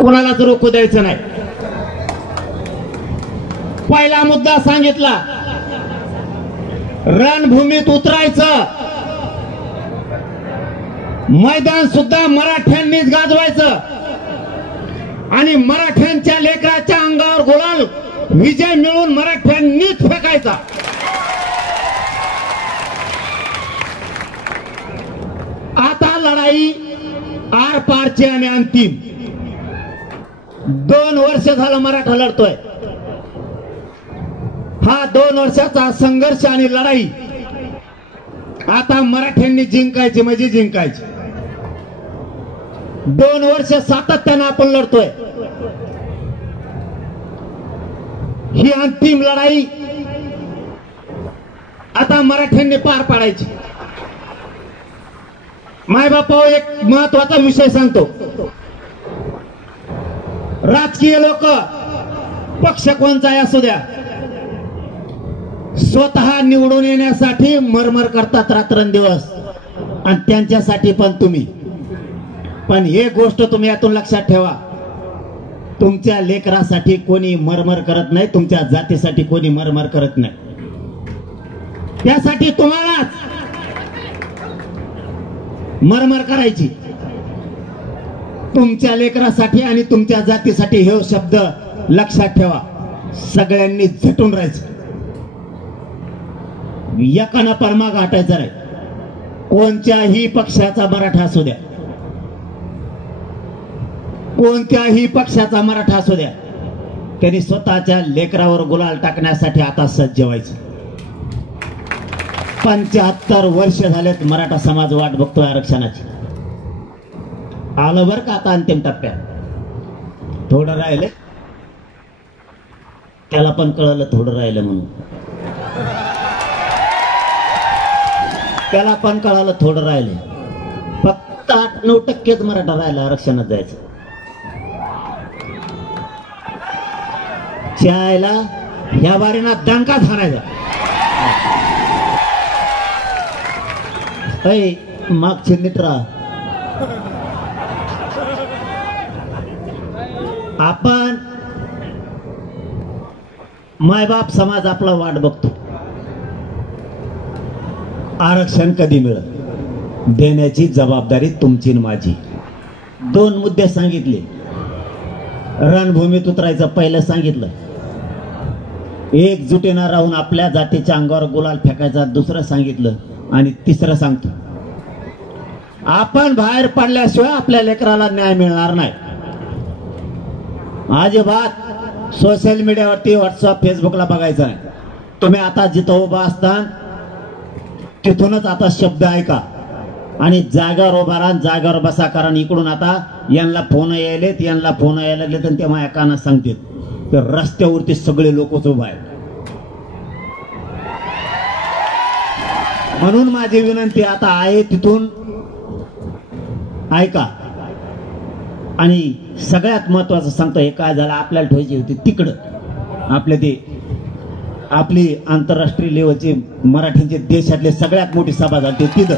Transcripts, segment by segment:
कोणालाच रोखू द्यायचं नाही. पहिला मुद्दा सांगितला, रणभूमीत उतरायचं, मैदान सुद्धा मराठ्यांनीच गाजवायचं आणि मराठ्यांच्या लेकराच्या अंगावर गुलाल विजय मिळून मराठ्यांनीच फेकायचा. आता लढाई आर पारची आणि अंतिम. 2 वर्ष झालं मराठा लढतोय. हा 2 वर्षाचा संघर्ष आणि लढाई आता मराठ्यांनी जिंकायची म्हणजे जिंकायची. 2 वर्ष सातत्यानं आपण लढतोय. ही अंतिम लढाई आता मराठ्यांनी पार पाडायची. मायबापा, एक महत्वाचा विषय सांगतो. राजकीय लोक पक्ष कोणताही असू द्या, स्वतः निवडून येण्यासाठी मरमर करतात रात्रंदिवस आणि त्यांच्यासाठी पण तुम्ही. पण एक गोष्ट तुम्ही यातून लक्षात ठेवा, तुमच्या लेकरासाठी कोणी मरमर करत नाही, तुमच्या जातीसाठी कोणी मरमर करत नाही. त्यासाठी तुम्हालाच मरमर करायची. तुमच्या लेकरासाठी आणि तुमच्या जातीसाठी हे शब्द लक्षात ठेवा. सगळ्यांनी झटून राहायचं, एकानं परमाग हटायचा नाही. कोणत्याही पक्षाचा मराठा असू द्या, कोणत्याही पक्षाचा मराठा असू द्या, त्यांनी स्वतःच्या लेकरावर गुलाल टाकण्यासाठी आता सज्ज व्हायचं. 75 वर्ष झालेत मराठा समाज वाट बघतोय आरक्षणाची. आलं बरं का आता अंतिम टप्प्यात. थोडं राहिलं, त्याला पण कळलं थोडं राहिलं म्हणून. त्याला पण कळालं थोडं राहिले. फक्त 8-9% मराठा राहिला आरक्षणात जायचं. शाळेला ह्या बारीना दंका थानायचा. मागचे मित्रा, आपण मायबाप समाज आपला वाट बघतो. आरक्षण कधी मिळेल देण्याची जबाबदारी तुमची आणि माझी. 2 मुद्दे सांगितले. रणभूमीत उतरायचं पहिलं सांगितलं, एकजुटीनं राहून आपल्या जातीच्या अंगावर गुलाल फेकायचा दुसरं सांगितलं, आणि तिसरं सांगतो, आपण बाहेर पडल्याशिवाय आपल्या लेकराला न्याय मिळणार नाही. अजिबात सोशल मीडियावरती व्हॉट्सअप फेसबुकला बघायचं नाही. तुम्ही आता जिथं उभा असता तिथूनच आता शब्द ऐका आणि जागावर उभा राहा, जागावर बसा. कारण इकडून आता यांना फोन यायलेत, यांना फोन यायला लागलेत आणि ते माझ्या कानात सांगतात तर रस्त्यावरती सगळे लोकच उभा आहेत. म्हणून माझी विनंती आता आहे, तिथून ऐका. आणि सगळ्यात महत्वाचं सांगतो, हे काय झालं, आपल्याला ठेवायची होती तिकडं आपले ते आपली आंतरराष्ट्रीय लेवलची मराठीचे देशातले सगळ्यात मोठी सभा झाली तिथं.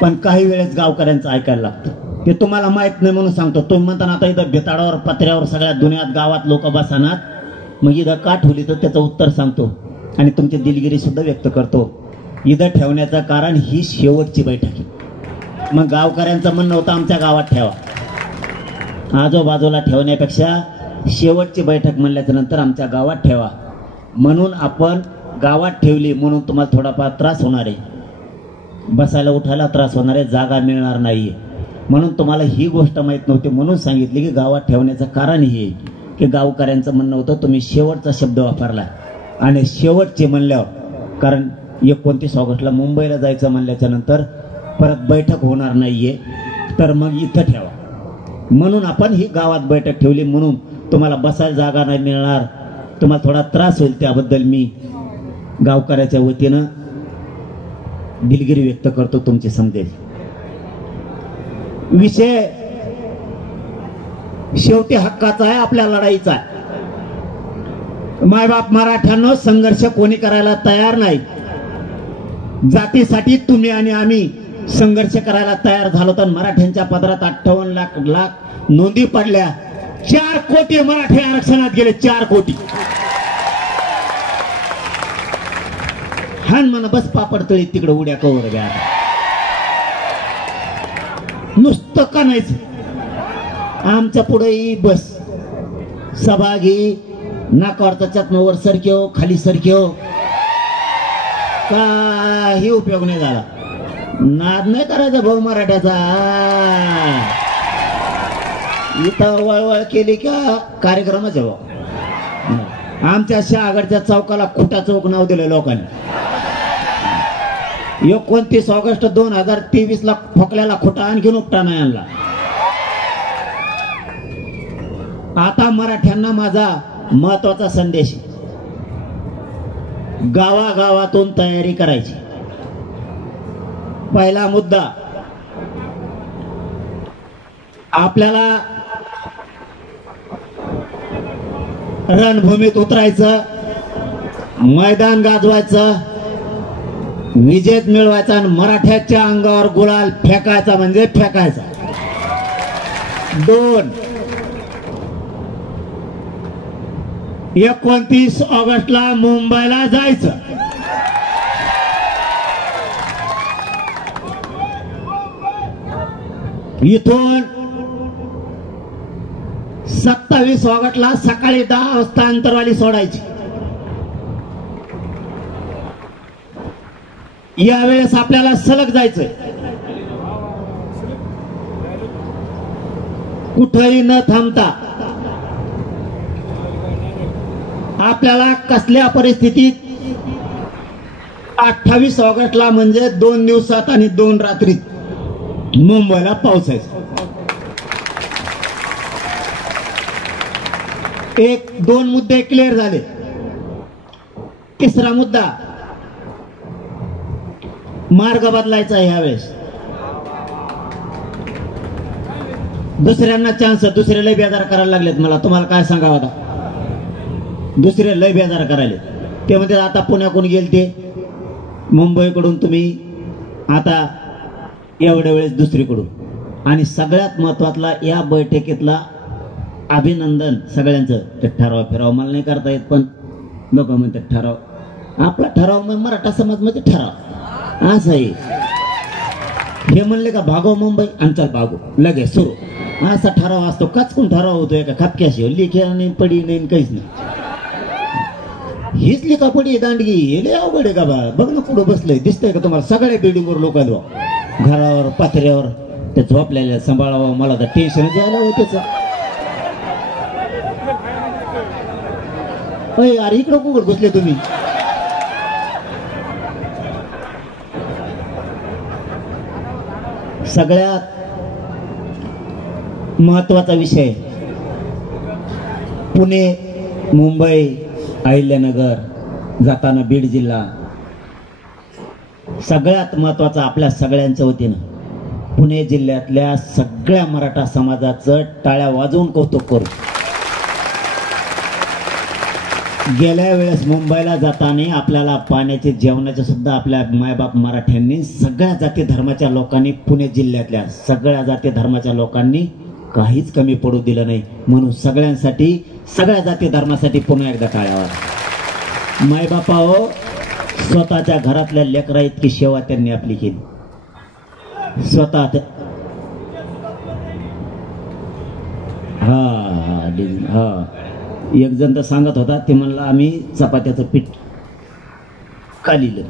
पण काही वेळेस गावकऱ्यांचं ऐकायला लागतं. ते तुम्हाला माहित नाही म्हणून सांगतो. तुम्ही म्हणता आता इथं बेताडावर पत्र्यावर सगळ्या दुनियात गावात लोक बसणार, मग इथं का ठेवली तर त्याचं उत्तर सांगतो आणि तुमची दिलगिरी सुद्धा व्यक्त करतो. इथं ठेवण्याचं कारण ही शेवटची बैठक आहे. मग गावकऱ्यांचं म्हणणं होतं आमच्या गावात ठेवा, आजूबाजूला ठेवण्यापेक्षा शेवटची बैठक म्हणल्याच्या नंतर आमच्या गावात ठेवा. म्हणून आपण गावात ठेवली, म्हणून तुम्हाला थोडाफार त्रास होणार आहे, बसायला उठायला त्रास होणार आहे, जागा मिळणार नाहीये. म्हणून तुम्हाला ही गोष्ट माहीत नव्हती म्हणून सांगितली की गावात ठेवण्याचं कारण हे की गावकऱ्यांचं म्हणणं होतं तुम्ही शेवटचा शब्द वापरला आणि शेवटचे म्हणल्यावर, कारण 29 ऑगस्टला मुंबईला जायचं म्हणल्याच्या नंतर परत बैठक होणार नाहीये, तर मग इथं ठेवा. म्हणून आपण ही गावात बैठक ठेवली. म्हणून तुम्हाला बसायला जागा नाही मिळणार, तुम्हाला थोडा त्रास होईल, त्याबद्दल मी गावकऱ्याच्या वतीनं दिलगिरी व्यक्त करतो. तुमचे संदेश विषय शेवटी हक्काचा आहे, आपल्या लढाईचा आहे. मायबाप मराठ्यांनो, संघर्ष कोणी करायला तयार नाही. जातीसाठी तुम्ही आणि आम्ही संघर्ष करायला तयार झालो तर मराठ्यांच्या पदरात 58 लाख नोंदी पडल्या. 4 कोटी मराठी आरक्षणात गेले. 4 कोटी. हान म्हणा बस पापड तळी तिकडे उड्या कवर घ्या. नुसतं का नाहीच आमच्या पुढे बस सभा घे नाकावरचा चकमावर सरक्यो खाली सरक्यो काही उपयोग नाही झाला. नाद नाही करायचा भाऊ मराठ्याचा. इथं वळवळ केली का कार्यक्रमच आहे भाऊ. आमच्या शहागडच्या चौकाला खुटा चौक नाव दिलं लोकांनी. 29 ऑगस्ट 2023 ला फोकल्याला खुटा आणखीन उपटा नाही आणला. आता मराठ्यांना माझा महत्वाचा संदेश, गावागावातून तयारी करायची. पहिला मुद्दा, आपल्याला रणभूमीत उतरायचं, मैदान गाजवायचं, विजय मिळवायचा आणि मराठ्याच्या अंगावर गुलाल फेकायचा म्हणजे फेकायचा. 2, 29 ऑगस्टला मुंबईला जायचं. इथून 27 ऑगस्टला सकाळी 10 वाजता अंतरवाली सोडायची. यावेळेस आपल्याला सलग जायचंय, कुठेही न थांबता. आपल्याला कसल्या परिस्थितीत 28 ऑगस्टला म्हणजे 2 दिवसात आणि 2 रात्रीत मुंबईला पोहोचायचं. 1-2 मुद्दे क्लिअर झाले. तिसरा मुद्दा, मार्ग बदलायचा ह्यावेळेस. दुसऱ्यांना चान्स, दुसरे लय बेजार करायला लागलेत. मला तुम्हाला काय सांगावं आता, दुसरे लय बेजार करायले. ते म्हणते आता पुण्याकडून गेल ते मुंबईकडून तुम्ही आता एवढ्या वेळेस दुसरीकडून. आणि सगळ्यात महत्वातला या बैठकीतला अभिनंदन सगळ्यांचं. ते ठराव फिराव मला नाही करता येत, पण लोक म्हणतात ठराव. आपला ठराव मग मराठा समाज मध्ये ठराव असं आहे. हे म्हणले का भागव मुंबई आणि चल भागो लगेच सुरू, असा ठराव असतो. कचकून ठराव होतोय का खपक्याशी, लिखे नाही पडी नाही काहीच नाही. हीच लिखा पडी दांडगी हे अवघड आहे का बा. बघ ना पुढे बसलंय, दिसतंय का तुम्हाला सगळ्या बिल्डिंगवर लोक घरावर पाथऱ्यावर ते झोपलेल्या सांभाळावं. मला तर टेन्शन द्यायला होतेच. अरे इकडं कुठं बसले तुम्ही. सगळ्यात महत्वाचा विषय, पुणे मुंबई अहिल्यानगर जाताना बीड जिल्हा, सगळ्यात महत्वाचा आपल्या सगळ्यांच्या वतीनं पुणे जिल्ह्यातल्या सगळ्या मराठा समाजाचं टाळ्या वाजवून कौतुक करू. गेल्या वेळेस मुंबईला जाताना आपल्याला पाण्याचे जेवणाचे सुद्धा आपल्या मायबाप मराठ्यांनी, सगळ्या जाती धर्माच्या लोकांनी, पुणे जिल्ह्यातल्या सगळ्या जाती धर्माच्या लोकांनी काहीच कमी पडू दिलं नाही. म्हणून सगळ्यांसाठी, सगळ्या जाती धर्मासाठी पुन्हा एकदा टाळ्या. मायबापा हो, स्वतःच्या घरातल्या लेकरा इतकी सेवा त्यांनी आपली केली. स्वतः हा एक जण तर सांगत होता, ते म्हणलं आम्ही चपात्याचं पीठ कालिलं,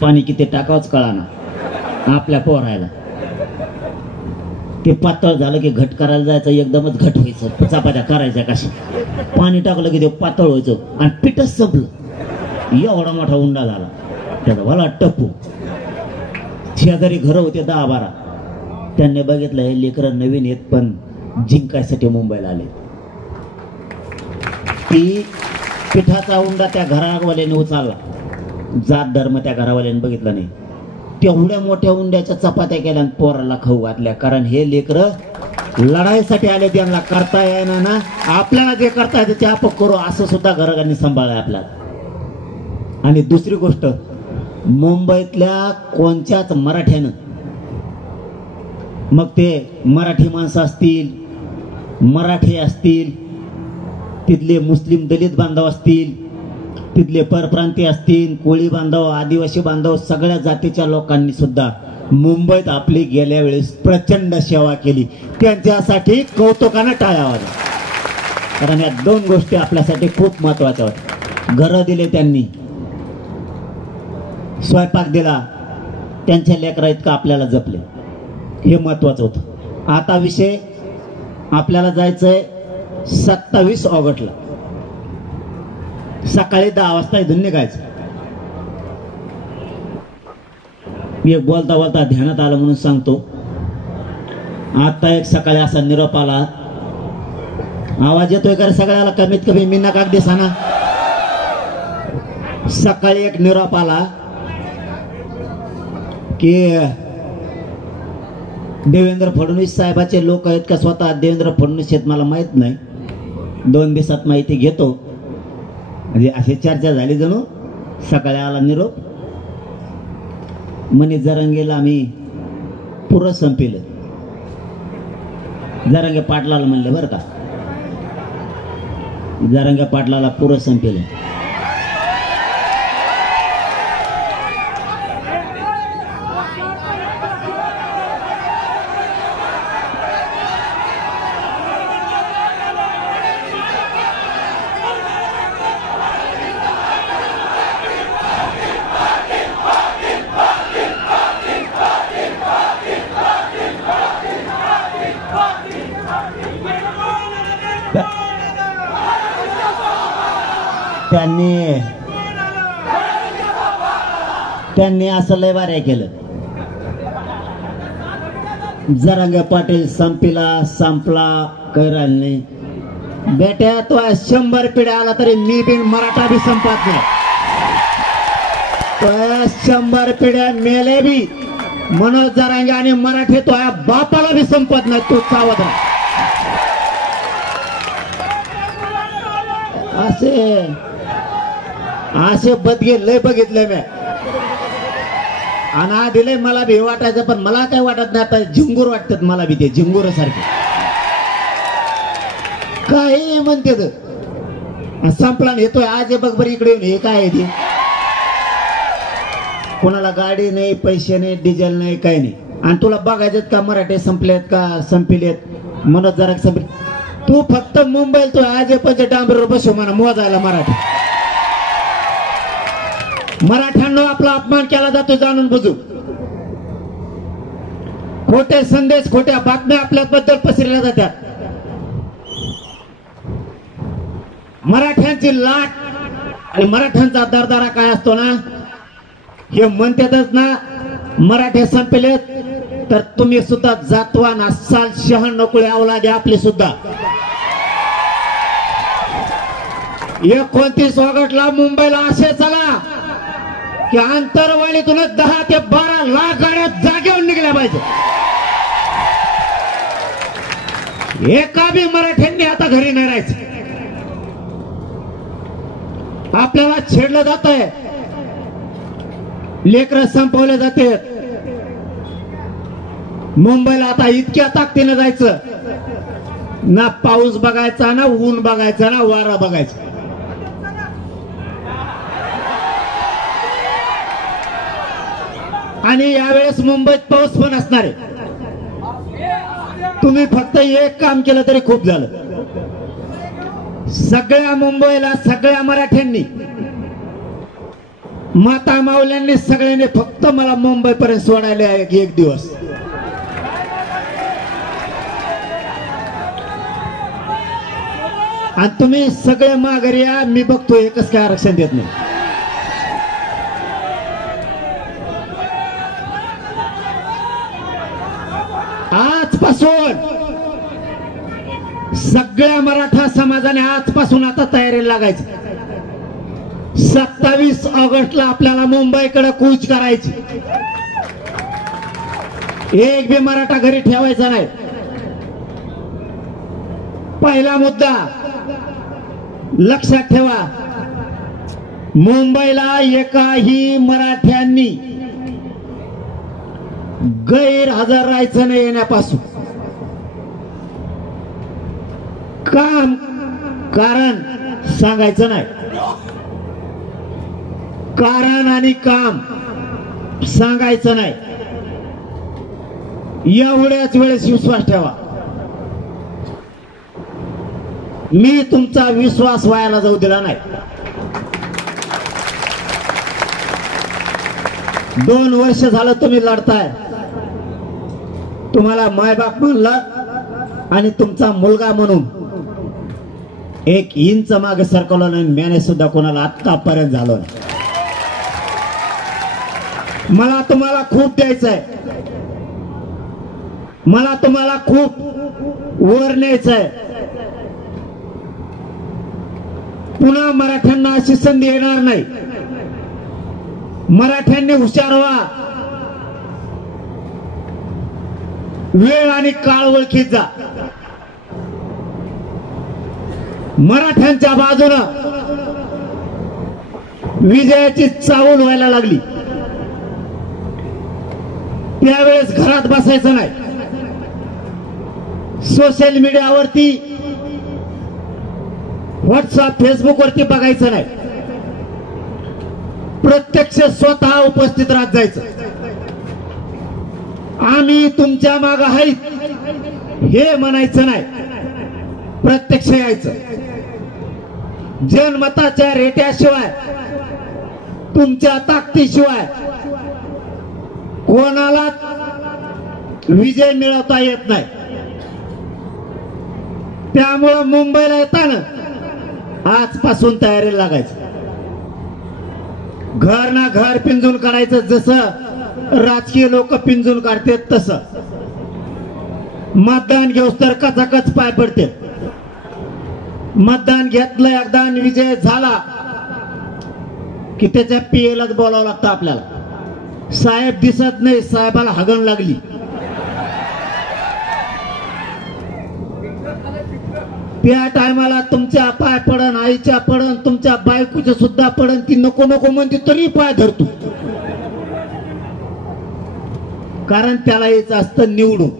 पाणी किती टाकावंच कळाना आपल्या पोरायला. ते पातळ झालं की घट करायला जायचं, एकदमच घट व्हायचं. चपात्या करायच्या कशा, पाणी टाकलं की ते पातळ व्हायचं आणि पीठच संपलं. एवढा मोठा उंडा झाला त्याचा वाला टप्पू. शेजारी घरं होते 10-12. त्यांनी बघितलं हे लेकरं नवीन येत पण जिंकायसाठी मुंबईला आले. ती पिठाचा उंडा त्या घरावाल्याने उचलला, जात धर्म त्या घरावाल्याने बघितला नाही. तेवढ्या मोठ्या उंड्याच्या चपात्या केल्या आणि पोराला खाऊ घातल्या. कारण हे लेकरं लढाईसाठी आले, त्यांना करता येणार ना. आपल्याला जे करता येते ते आपण करू, असं सुद्धा घराघरांनी सांभाळलंय आपल्याला. आणि दुसरी गोष्ट, मुंबईतल्या कोणत्याच मराठ्यानं मग ते मराठी माणसं असतील, मराठी असतील, तिथले मुस्लिम दलित बांधव असतील, तिथले परप्रांतीय असतील, कोळी बांधव, आदिवासी बांधव, सगळ्या जातीच्या लोकांनी सुद्धा मुंबईत आपली गेल्या वेळेस प्रचंड सेवा केली. त्यांच्यासाठी कौतुकानं टाळ्या वाजवा, कारण या दोन गोष्टी आपल्यासाठी खूप महत्वाच्या होत्या. घरं दिले त्यांनी, स्वयंपाक दिला, त्यांच्या लेकरा इतकं आपल्याला जपले, हे महत्वाचं होतं. आता विषय आपल्याला जायचंय 27 ऑगस्टला सकाळी 10 वाजता इथून निघायचं. एक बोलता बोलता ध्यानात आलं म्हणून सांगतो. आता एक सकाळी असा निरोप आला, आवाज येतोय का सगळ्याला? कमीत कमी मी नका दिसाना. सकाळी एक निरोप आला की देवेंद्र फडणवीस साहेबाचे लोक आहेत का स्वतः देवेंद्र फडणवीस आहेत मला माहित नाही, 2 दिवसात माहिती घेतो. म्हणजे अशी चर्चा झाली जणू. सकाळी आला निरोप, म्हणे जरांगेला आम्ही पुरं संपेलं. जरांगे पाटलाला म्हणले बरं का, जरांगे पाटलाला पुरं संपेलं. त्यांनी असं लय वाऱ्या केलं. जरांगे पाटील संपला संपला काही राहिलं नाही. बेट्या तो 100 पिढ्या आला तरी मी बिन मराठा बी संपत नाही. तो 100 पिढ्या मेले बी मनोज जरांगे आणि मराठी तो बापाला बी संपत नाही. तू सावध राहा. असे बदगे लय बघितले मी, आणि आधी मला भी वाटायचं, पण मला काय वाटत नाही आता. झिंगूर वाटतात मला बी, ते झिंगूर सारखे काही म्हणते. संपला येतोय आज बघ बरं इकडे येऊन. हे काय आहे ते? कोणाला गाडी नाही, पैसे नाही, डिझेल नाही, काही नाही. आणि तुला बघायचं का मराठे संपलेत का संपलेत? मनोज जरा संपले. तू फक्त मुंबईला तो आज पंच डांबरीवर बसू म्हणा मोजायला मराठी. मराठ्यांना आपला अपमान केला जातो जाणून बुजू. खोटे संदेश, खोट्या बातम्या आपल्याबद्दल पसरल्या जातात. मराठ्यांची लाट आणि मराठ्यांचा दरदरा काय असतो ना, हे म्हणतातच ना मराठे संपलेत, तर तुम्ही सुद्धा जातवान असाल, शहर नकुळे अवलादे आपले सुद्धा. 29 ऑगस्टला मुंबईला असे चला की आंतरवालीतूनच 10 ते 12 लाख गाड्या जागेवर निघल्या पाहिजे. एका बी मराठ्यांनी आता घरी नाही राहायचं. आपल्याला छेडलं जात आहे, लेकरं संपवले जाते. मुंबईला आता इतक्या ताकदीने जायचं ना, पाऊस बघायचा ना, ऊन बघायचा ना, वारा बघायचा. आणि यावेळेस मुंबईत पाऊस पण असणार आहे. तुम्ही फक्त एक काम केलं तरी खूप झालं. सगळ्या मुंबईला, सगळ्या मराठ्यांनी, माता माऊल्यांनी, सगळ्यांनी फक्त मला मुंबई पर्यंत सोडायला आहे एक दिवस. आणि तुम्ही सगळे माघारी या. मी बघतो एकच काय आरक्षण देत नाही. आजपासून सगळ्या मराठा समाजाने आजपासून आता तयारीला लागायचं. 27 ऑगस्टला आपल्याला मुंबईकडे कूच करायची. एक बी मराठा घरी ठेवायचा नाही. पहिला मुद्दा लक्षात ठेवा, मुंबईला एकाही मराठ्यांनी गैरहजर राहायचं नाही येण्यापासून. काम कारण सांगायचं नाही, कारण आणि काम सांगायचं नाही. एवढ्याच वेळेस विश्वास ठेवा. मी तुमचा विश्वास वायाला जाऊ दिला नाही. 2 वर्ष झालं तुम्ही लढताय. तुम्हाला मायबाप म्हणलं आणि तुमचा मुलगा म्हणून 1 इंच मागे सरकवलं नाही. मैंने सुद्धा कोणाला आतापर्यंत झालो नाही. मला तुम्हाला खूप द्यायचंय, मला तुम्हाला खूप वर न्यायचंय. पुन्हा मराठ्यांना अशी संधी येणार नाही. मराठ्यांनी हुशार व्हा, वेळ आणि काळ ओळखीत जा. मराठ्यांच्या बाजूनं विजयाची चाहूल व्हायला लागली. त्यावेळेस घरात बसायचं नाही. सोशल मीडियावरती, व्हॉट्सअप, फेसबुक वरती बघायचं नाही. प्रत्यक्ष स्वतः उपस्थित राहत जायचं. आम्ही तुमच्या मागे आहेत हे म्हणायचं नाही, प्रत्यक्ष यायचं. जनमताच्या रेट्याशिवाय, तुमच्या ताकदीशिवाय कोणाला विजय मिळवता येत नाही. त्यामुळं मुंबईला येताना आजपासून तयारीला लागायचं. घर ना घर पिंजून काढायचं. जसं राजकीय लोक पिंजून काढतात तसं मतदान घेऊस तर कचाकच पाय पडते. मतदान घेतलं एकदा आणि विजय झाला की त्याच्या पीएलाच बोलावं लागतं आपल्याला. साहेब दिसत नाही, साहेबाला हगण लागली. त्या टायमाला तुमच्या पाय पडन, आईच्या पडन, तुमच्या बायकोच्या सुद्धा पडन. ती नको नको म्हणते तरी पाय धरतो, कारण त्याला यायचं असतं निवडून.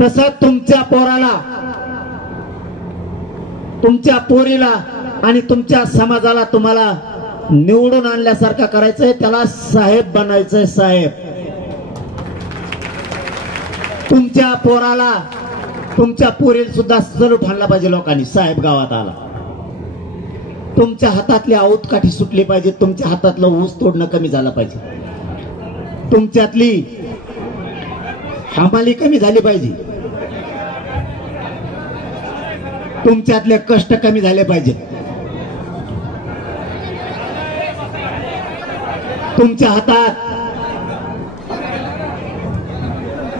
तसं तुमच्या पोराला, तुमच्या पोरीला आणि तुमच्या समाजाला तुम्हाला निवडून आणल्यासारखं करायचंय. त्याला साहेब बनायचंय. साहेब तुमच्या पोराला, तुमच्या पोरीला सुद्धा सलूट आणला पाहिजे लोकांनी. साहेब गावात आला. तुमच्या हातातली आऊतकाठी सुटली पाहिजे. तुमच्या हातातलं ऊस तोडणं कमी झालं पाहिजे. तुमच्यातली हमाली कमी झाली पाहिजे. तुमच्यातले कष्ट कमी झाले पाहिजे. तुमच्या हातात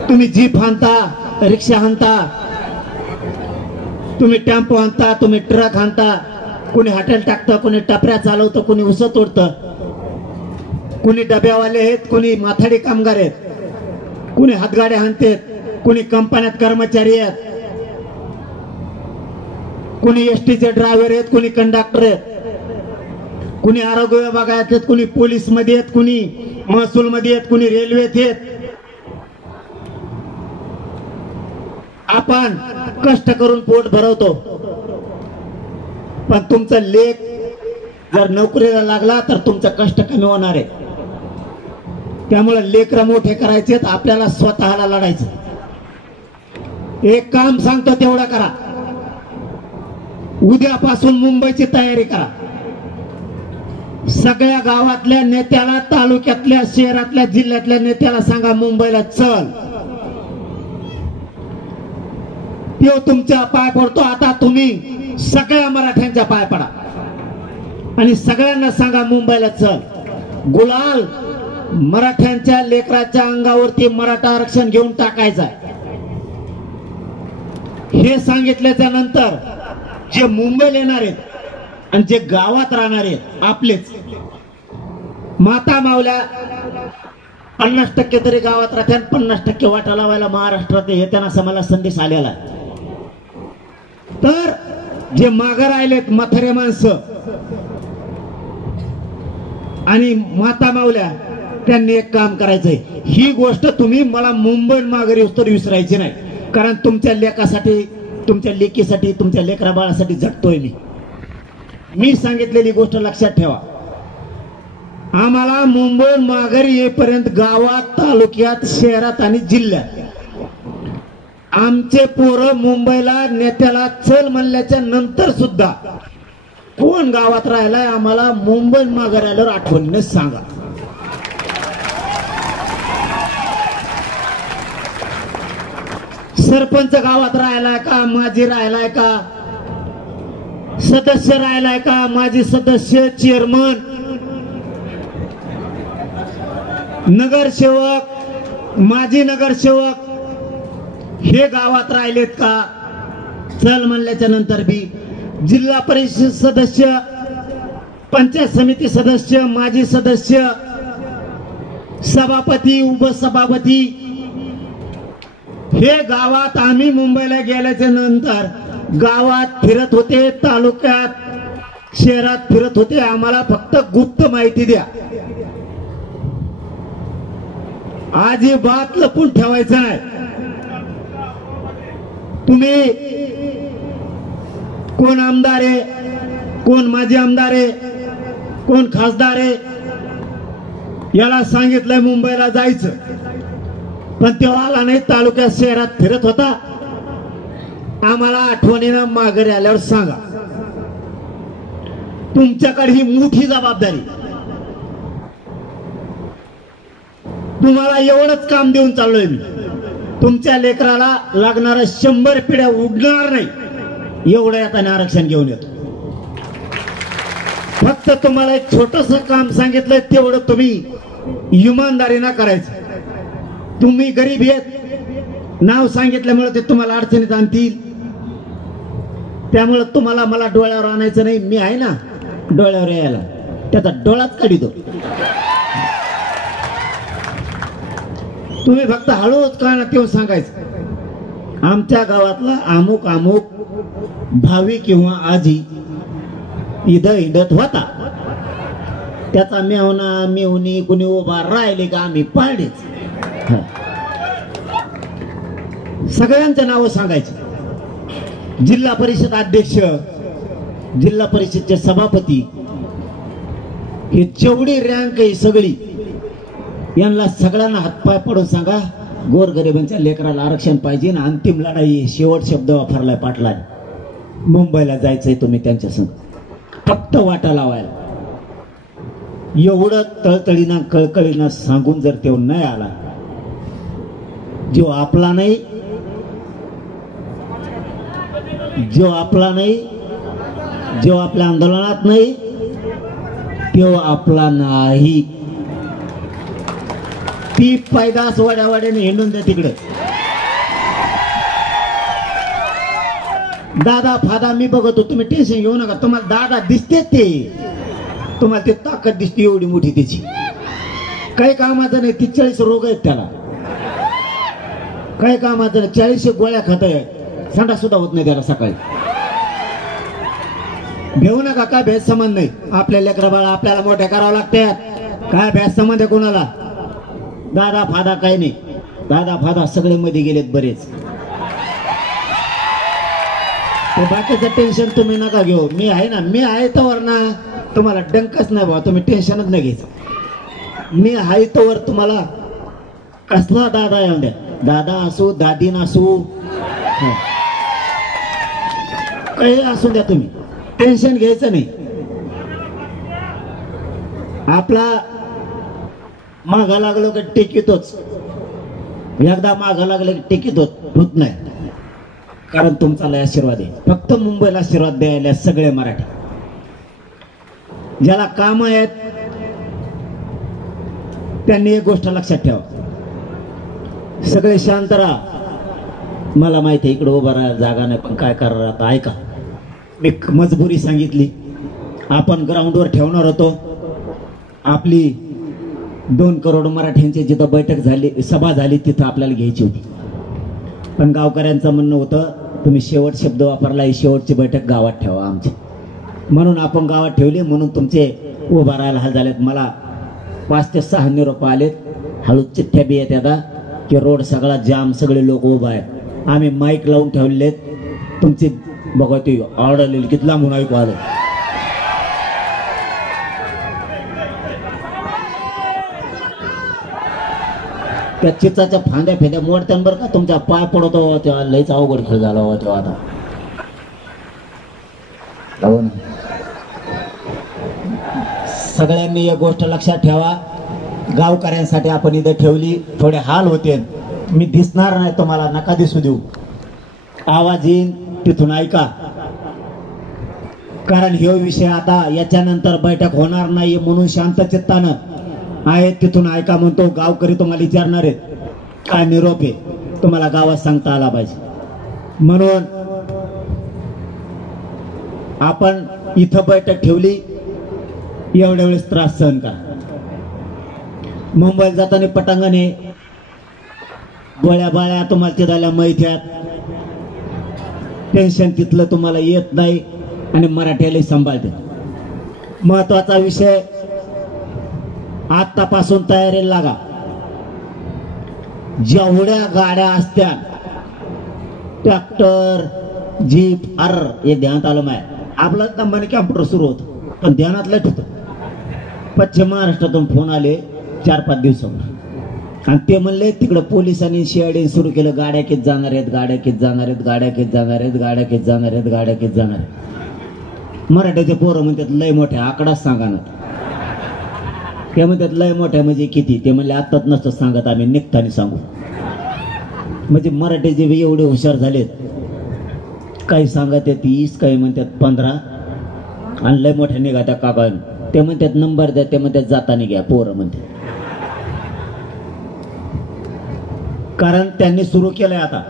तुम्ही जीप आणता, रिक्षा आणता, तुम्ही टेम्पो आणता, तुम्ही ट्रक आणता. कोणी हॉटेल टाकतं, कोणी टपऱ्या चालवतं, कोणी उस तोडतं, कोणी डब्यावाले आहेत, कोणी माथाडी कामगार आहेत, कोणी हातगाड्या आणतात, कोणी कंपन्यात कर्मचारी आहेत, कोणी एसटीचे ड्रायव्हर आहेत, कोणी कंडक्टर आहेत, कोणी आरोग्य विभागात आहेत, कोणी पोलीस मध्ये आहेत, कोणी महसूल मध्ये आहेत, कोणी रेल्वेत आहेत. आपण कष्ट करून पोट भरवतो, पण तुमचा लेख जर नोकरीला लागला तर तुमचं कष्ट कमी होणार आहे. त्यामुळे लेकरं मोठे करायचे, आपल्याला स्वतःला लढायचं. एक काम सांगतो तेवढं करा. उद्यापासून मुंबईची तयारी करा. सगळ्या गावातल्या नेत्याला, तालुक्यातल्या, शहरातल्या, जिल्ह्यातल्या नेत्याला सांगा मुंबईला चल. तो तुमच्या पाय पडतो. आता तुम्ही सगळ्या मराठ्यांच्या पाय पडा आणि सगळ्यांना सांगा मुंबईला चल. गुलाल मराठ्यांच्या लेकराच्या अंगावरती मराठा आरक्षण घेऊन टाकायचं. हे सांगितल्याच्या नंतर जे मुंबईला येणार आहेत आणि जे गावात राहणार आहेत आपलेच माता मावल्या 50% तरी गावात राहत्या, 50% वाटा लावायला महाराष्ट्रात येताना समाला संदेश आलेला. तर जे मागे राहिलेत म्हातारे माणसं आणि माता मावल्या त्यांनी एक काम करायचंय, ही गोष्ट तुम्ही मला मुंबई माघारी उत्तर विसरायची नाही, कारण तुमच्या लेकासाठी, तुमच्या लेकीसाठी, तुमच्या लेकरा बाळासाठी झटतोय मी सांगितलेली गोष्ट लक्षात ठेवा. आम्हाला मुंबई माघारी येईपर्यंत गावात, तालुक्यात, शहरात आणि जिल्ह्यात आमचे पोरं मुंबईला नेत्याला चल म्हणल्याच्या नंतर सुद्धा कोण गावात राहिलाय आम्हाला मुंबई माघारी आल्यावर आठवणीने सांगा. सरपंच गावात राहिलाय का, माजी राहिलाय का, सदस्य राहिलाय का, माजी सदस्य, चेअरमन, नगरसेवक, माजी नगरसेवक हे गावात राहिलेत का चल म्हणल्याच्या नंतर बी, जिल्हा परिषद सदस्य, पंचायत समिती सदस्य, माजी सदस्य, सभापती, उपसभापती हे गावात आम्ही मुंबईला गेल्याच्या नंतर गावात फिरत होते, तालुक्यात, शहरात फिरत होते. आम्हाला फक्त गुप्त माहिती द्या, अजिबात लपून ठेवायचं नाही. तुम्ही कोण आमदार आहे, कोण माजी आमदार आहे, कोण खासदार आहे, याला सांगितलंय मुंबईला जायचं, पण तेव्हा आला नाही, तालुक्यात शहरात फिरत होता. आम्हाला आठवणीनं माघारी आल्यावर सांगा. तुमच्याकडे ही मोठी जबाबदारी, तुम्हाला एवढंच काम देऊन चाललोय मी. तुमच्या लेकराला लागणारा 100 पिढ्या उडणार नाही एवढं आता आरक्षण घेऊन येतो. फक्त तुम्हाला एक छोटस काम सांगितलंय, तेवढं तुम्ही इमानदारीनं करायचं. तुम्ही गरीब आहेत, नाव सांगितल्यामुळे ते तुम्हाला अडचणीत आणतील, त्यामुळे तुम्हाला मला डोळ्यावर आणायचं नाही. मी आहे ना डोळ्यावर यायला, त्याचा डोळाच काढितो. तुम्ही फक्त हळूच कानात येऊन सांगायचं, आमच्या गावातला अमुक अमुक भावी किंवा आजी इथं हिंडत होता, त्याचा मेवना मेवणी कुणी उभा राहिले का आम्ही पाळलेच. सगळ्यांचं नाव सांगायचं. जिल्हा परिषद अध्यक्ष, जिल्हा परिषदचे सभापती, हे जेवढी रँक आहे सगळी, यांना सगळ्यांना हातपाय पडून सांगा गोरगरिबांच्या लेकराला आरक्षण पाहिजे. अंतिम लढाई, शेवट शब्द वापरलाय पाटलाने, मुंबईला जायचंय तुम्ही त्यांच्या संग, फक्त वाटा लावायला. एवढं तळतळीनं कळकळीनं सांगून जर तेव्हा नाही आला, जो आपला नाही, जो आपला नाही, जो आपल्या आंदोलनात नाही, तो आपला नाही. ती पैदास वाड्यावाड्याने हिंडून द्या तिकडे. दादा फादा मी बघतो, तुम्ही टेन्शन घेऊ नका. तुम्हाला दादा दिसते, ते तुम्हाला ते ताकद दिसते एवढी मोठी त्याची. काही कामाचं नाही. 43 रोग आहेत त्याला, काही कामाचं नाही. 40 गोळ्या खात आहे, संडा सुद्धा होत नाही त्याला सकाळी. घेऊ नका, काय भेद संबंध नाही. आपल्या लेकरा बाळा आपल्याला मोठ्या करावं लागतात, काय भेद संबंध आहे कोणाला. दादा फादा काही नाही. दादा फादा सगळे मध्ये गेलेत बरेच. बाकीचं टेन्शन तुम्ही नका घेऊ. मी आहे ना, मी आहे तोवर ना तुम्हाला डंकच नाही बाबा, तुम्ही टेन्शनच नाही घ्यायचं. मी आहे तोवर तुम्हाला कसला दादा येऊन द्या, दादा असू दादी नसू काही असू द्या, तुम्ही टेन्शन घ्यायचं नाही. आपला मागा लागलो की टेकितोच, एकदा मागा लागलं की टेकितोच होत नाही, कारण तुमचा लय आशीर्वाद आहे. फक्त मुंबईला आशीर्वाद द्यायला सगळे मराठी, ज्याला काम आहेत त्यांनी एक गोष्ट लक्षात ठेवा, सगळे शांत राहा. मला माहिती आहे इकडे उभा राहा जागा नाही, पण काय करणार आता. ऐका, मी मजबुरी सांगितली. आपण ग्राउंडवर ठेवणार होतो आपली 2 करोड मराठ्यांची जिथं बैठक झाली, सभा झाली, तिथं आपल्याला घ्यायची होती. पण गावकऱ्यांचं म्हणणं होतं तुम्ही शेवट शब्द वापरला, ही शेवटची बैठक गावात ठेवा आमची, म्हणून आपण गावात ठेवली. म्हणून तुमचे उभा राहायला हाल झालेत. मला 5 ते 6 निरोप आलेत. हळू चिठ्ठ्या बी येत आता की रोड सगळा जाम, सगळे लोक उभा आहेत. आम्ही माईक लावून ठेवलेत. तुमची बघा ती ऑर्डर लिहिली कितला म्हणून ऐकू आलं. त्या चिचाच्या फांद्या फेद्या मोडत्यान बरं का, तुमच्या पाय पडतो तेव्हा लईच अवघड खेळ झाला हो तेव्हा. आता सगळ्यांनी एक गोष्ट लक्षात ठेवा, गावकऱ्यांसाठी आपण इथं ठेवली. थोडे हाल होते, मी दिसणार नाही तुम्हाला, नका दिसू देऊ. आवाज येईन तिथून ऐका, कारण हे विषय आता याच्यानंतर बैठक होणार नाही म्हणून शांत चित्तानं आहे तिथून ऐका म्हणतो. गावकरी तुम्हाला विचारणार आहेत काय निरोप आहे, तुम्हाला गावात सांगता आला पाहिजे. म्हणून आपण इथं बैठक ठेवली. एवढ्या वेळेस त्रास सहन करा. मुंबईला जाताना पटांगणे गोळ्या बाळ्या तुम्हाला तिथल्या माहित्यात, टेन्शन तिथलं तुम्हाला येत नाही आणि मराठीला सांभाळते. महत्वाचा विषय, आतापासून तयारीला लागा. जेवढ्या गाड्या असत्या ट्रॅक्टर जीप हे ध्यानात आलं माय. आपलं दमाने कॅम्प्युटर सुरू होतं पण ध्यानात लट होतं. पश्चिम महाराष्ट्रातून फोन आले 4-5 दिवसावर आणि ते म्हणले तिकडं पोलिसांनी CID सुरू केलं, गाड्या किती जाणार आहेत, गाड्या किती जाणार आहेत, गाड्या किती जाणार आहेत, गाड्या किती जाणार आहेत, गाड्या किती जाणार आहेत. मराठीचे पोरं म्हणतात लय मोठ्या आकडाच सांगा ना. ते म्हणतात लय मोठ्या म्हणजे किती, ते म्हणले आत्ताच नसतं सांगत, आम्ही निघताना सांगू. म्हणजे मराठीचे बी एवढे हुशार झालेत, काही सांगत 30, काही म्हणतात 15 आणि लय मोठ्या निघा त्या काका. ते म्हणतात नंबर द्या, ते म्हणतात जाताना घ्या पोरं म्हणते. कारण त्यांनी सुरू केलंय आता.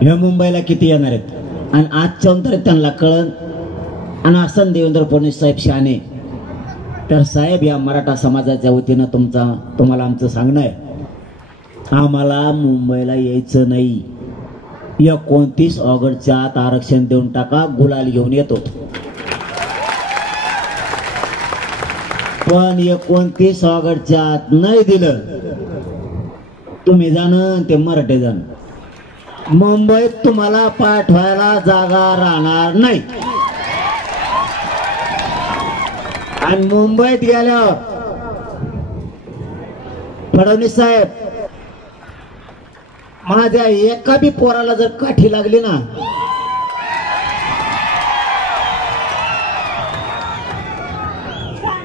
हे मुंबईला किती येणार आहेत आणि आजच्या नंतर त्यांना कळण. आणि असं देवेंद्र फडणवीस साहेब शहाणे, तर साहेब या मराठा समाजाच्या वतीनं तुम्हाला आमचं सांगणं आहे, आम्हाला मुंबईला यायचं नाही. 29 ऑगस्टच्या आत आरक्षण देऊन टाका, गुलाल घेऊन येतो. पण 29 ऑगस्टच्या आत नाही दिलं, तुम्ही जाणं ते मराठे जाणं, मुंबईत तुम्हाला पाठवायला जागा राहणार नाही. आणि मुंबईत गेल्यावर फडणवीस साहेब, माझ्या एका बी पोराला जर काठी लागली ना,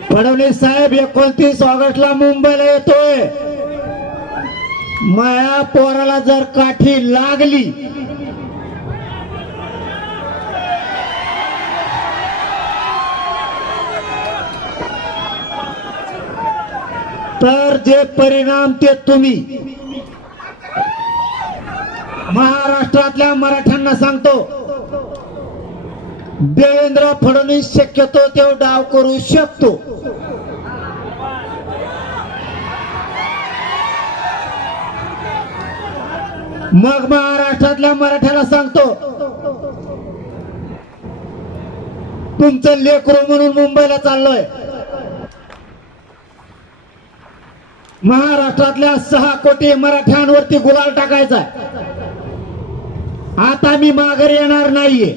फडणवीस साहेब 29 ऑगस्टला मुंबईला येतोय, माया पोराला जर काठी लागली तर जे परिणाम ते तुम्ही, महाराष्ट्रातल्या मराठ्यांना सांगतो, देवेंद्र फडणवीस शक्यतो तो डाव करू शकतो. मग महाराष्ट्रातल्या मराठ्याला सांगतो, तुमचं लेकरू म्हणून मुंबईला चाललोय. महाराष्ट्रातल्या 6 कोटी मराठ्यांवरती गुलाल टाकायचा. आता मी माघारी येणार नाहीये.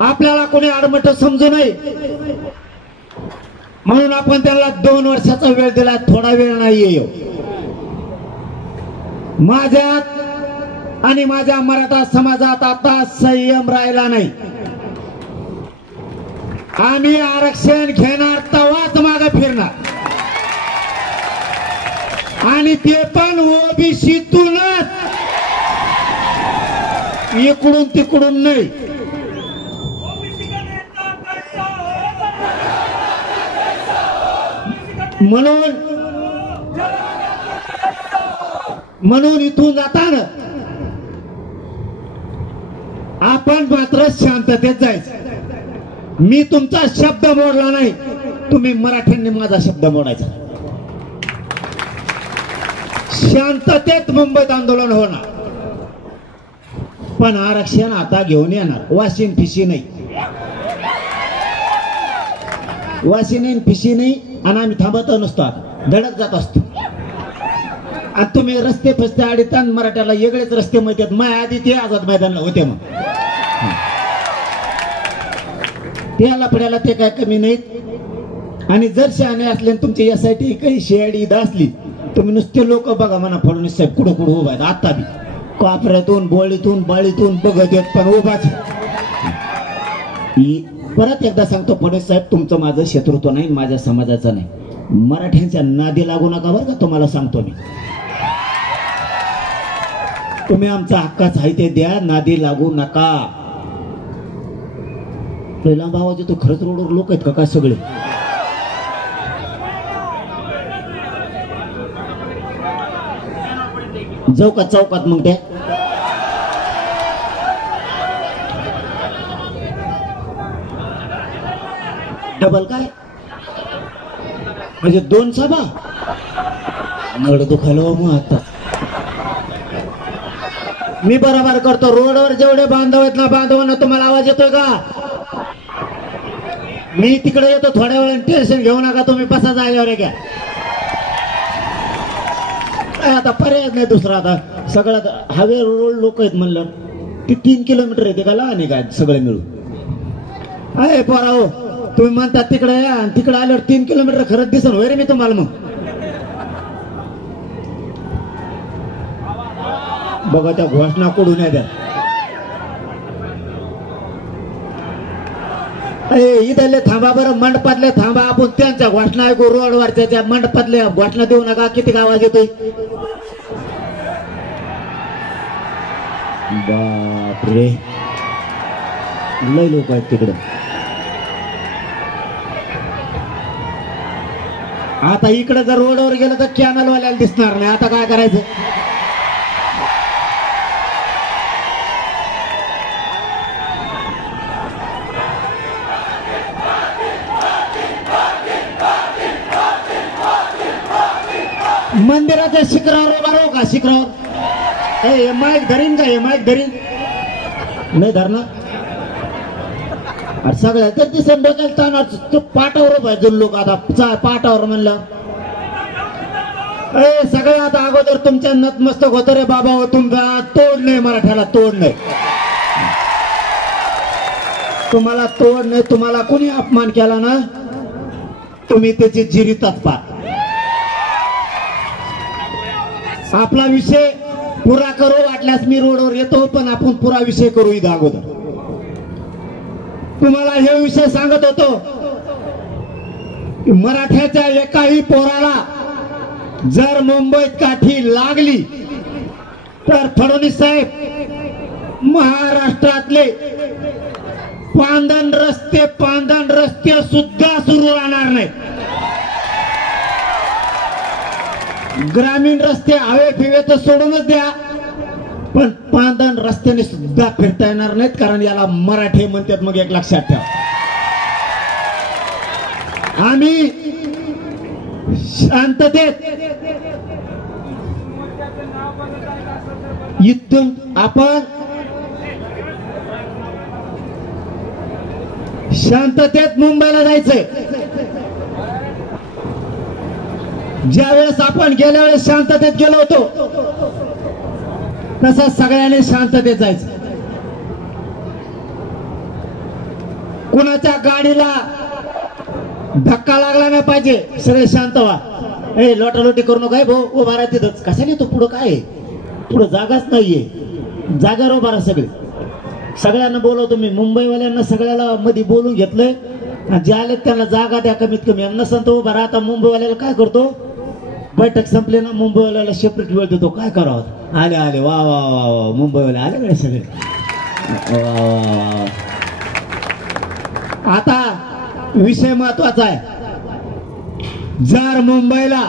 आपल्याला कोणी आडमट समजू नये म्हणून आपण त्याला 2 वर्षाचा वेळ दिला, थोडा वेळ नाहीये. माझ्यात आणि माझ्या मराठा समाजात आता संयम राहिला नाही. आम्ही आरक्षण घेणार तेव्हाच मागे फिरणार आणि ते पण ओबीसीतूनच, इकडून तिकडून नाही. म्हणून इथून जाताना आपण मात्र शांततेत जायचं. मी तुमचा शब्द मोडला नाही, तुम्ही मराठ्यांनी माझा शब्द मोडायचा. शांततेत मुंबईत आंदोलन होणार, पण आरक्षण आता घेऊन येणार, वाशिन फिशी नाही. वाशी नाही पिशी नाही आणि आम्ही थांबत नसतो धडक जात असतो आणि तुम्ही रस्ते फस्ते अडीतात मराठ्याला वेगळेच रस्ते माहिती माय आधी ते आझाद मैदानला होते मग त्याला पड्याला ते काय कमी नाहीत आणि जर शहाणे असले तुमची यासाठी काही शेआडी असली तुम्ही नुसते लोक बघा म्हणा फडणवीस साहेब कुठं कुठं उभा आहेत आता बी कापऱ्यातून बोळीतून बाळीतून बघत येत पण उभाच परत एकदा सांगतो फडणवीस साहेब तुमचं माझं शत्रुत्व नाही माझ्या समाजाचं नाही मराठ्यांच्या नादी लागू नका बरं का तुम्हाला सांगतो मी तुम्ही आमचा हक्काच आहे ते द्या नादी लागू नका पहिला भावाचे तो खरंच रोडवर लोक आहेत का काय सगळे जाऊ का चौकात मग त्या डबल काय म्हणजे 2 सभा नड दुखायला मग आता मी बरोबर करतो रोडवर जेवढे बांधव आहेत ना बांधवांना तुम्हाला आवाज येतोय का मी तिकडे येतो थोड्या वेळ टेन्शन घेऊ नका तुम्ही बसा जागेवर घ्या आता पर्याय नाही दुसरा आता सगळ्यात हवे रोड लोक आहेत म्हणलं ती 3 किलोमीटर येते का लहान आहे काय सगळे मिळून अरे पोराओ तुम्ही म्हणता तिकडे या आणि तिकडे आल्यावर 3 किलोमीटर खरंच दिसेल होय रे मी तुम्हाला मग बघा त्या घोषणा कडून द्या इथले थांबा बरं मंडपातले थांबा आपण त्यांच्या घोषणा ऐकू रोडवरच्या त्या मंडपातल्या घोषणा देऊ नका किती आवाज येतोय बापरे लय लोक आहेत तिकडे आता इकडे जर रोडवर गेलं तर कॅनलवाल्याला दिसणार नाही आता काय करायचं मंदिराच्या शिखरावर उभा राहू का शिखरावर माईक धरीन का हे माईक धरीन नाही धरणार सगळ्या तर दिसून डोक्याला ताण पाटावर पाहिजे लोक आता पाटावर म्हणलं सगळे आता अगोदर तुमच्या नतमस्तक होतं रे बाबा हो तुमचा तोड नाही मराठ्याला तोड नाही तुम्हाला तोड नाही तुम्हाला कोणी अपमान केला ना तुम्ही त्याची जिरीतात पा आपला विषय पुरा करू वाटल्यास मी रोडवर येतो पण आपण पुरा विषय करू इथं अगोदर तुम्हाला हे विषय सांगत होतो की मराठ्याच्या एकाही पोराला जर मुंबईत काठी लागली तर फडणवीस साहेब महाराष्ट्रातले पांदण रस्ते सुद्धा सुरू राहणार नाहीत ग्रामीण रस्ते हवे फिवे तर सोडूनच द्या पण पांदण रस्त्याने सुद्धा फिरता येणार नाहीत कारण याला मराठी म्हणतात मग एक लक्षात ठेवा आम्ही शांततेत इथून आपण शांततेत मुंबईला जायचंय ज्या वेळेस आपण गेल्या वेळेस शांततेत गेलो होतो तसं सगळ्यांनी शांततेत जायचं कुणाच्या गाडीला धक्का लागला नाही पाहिजे सगळे शांत व्हा लोटालोटी करू नका भाऊ उभा राहा तिथंच कशाने तो पुढं काय पुढं जागाच नाहीये जागेवर उभा राहा सगळे सगळ्यांना बोलवतो मी मुंबईवाल्यांना सगळ्याला मध्ये बोलून घेतलंय जे आले त्यांना जागा द्या कमीत कमी नसेल तो उभा राहा आता मुंबईवाल्याला काय करतो बैठक संपली ना मुंबईवाल्याला सेपरेट वेळ देतो काय करावं आले आले वा वा वा वा मुंबईवाले आले कडे सगळे आता विषय महत्वाचा आहे जर मुंबईला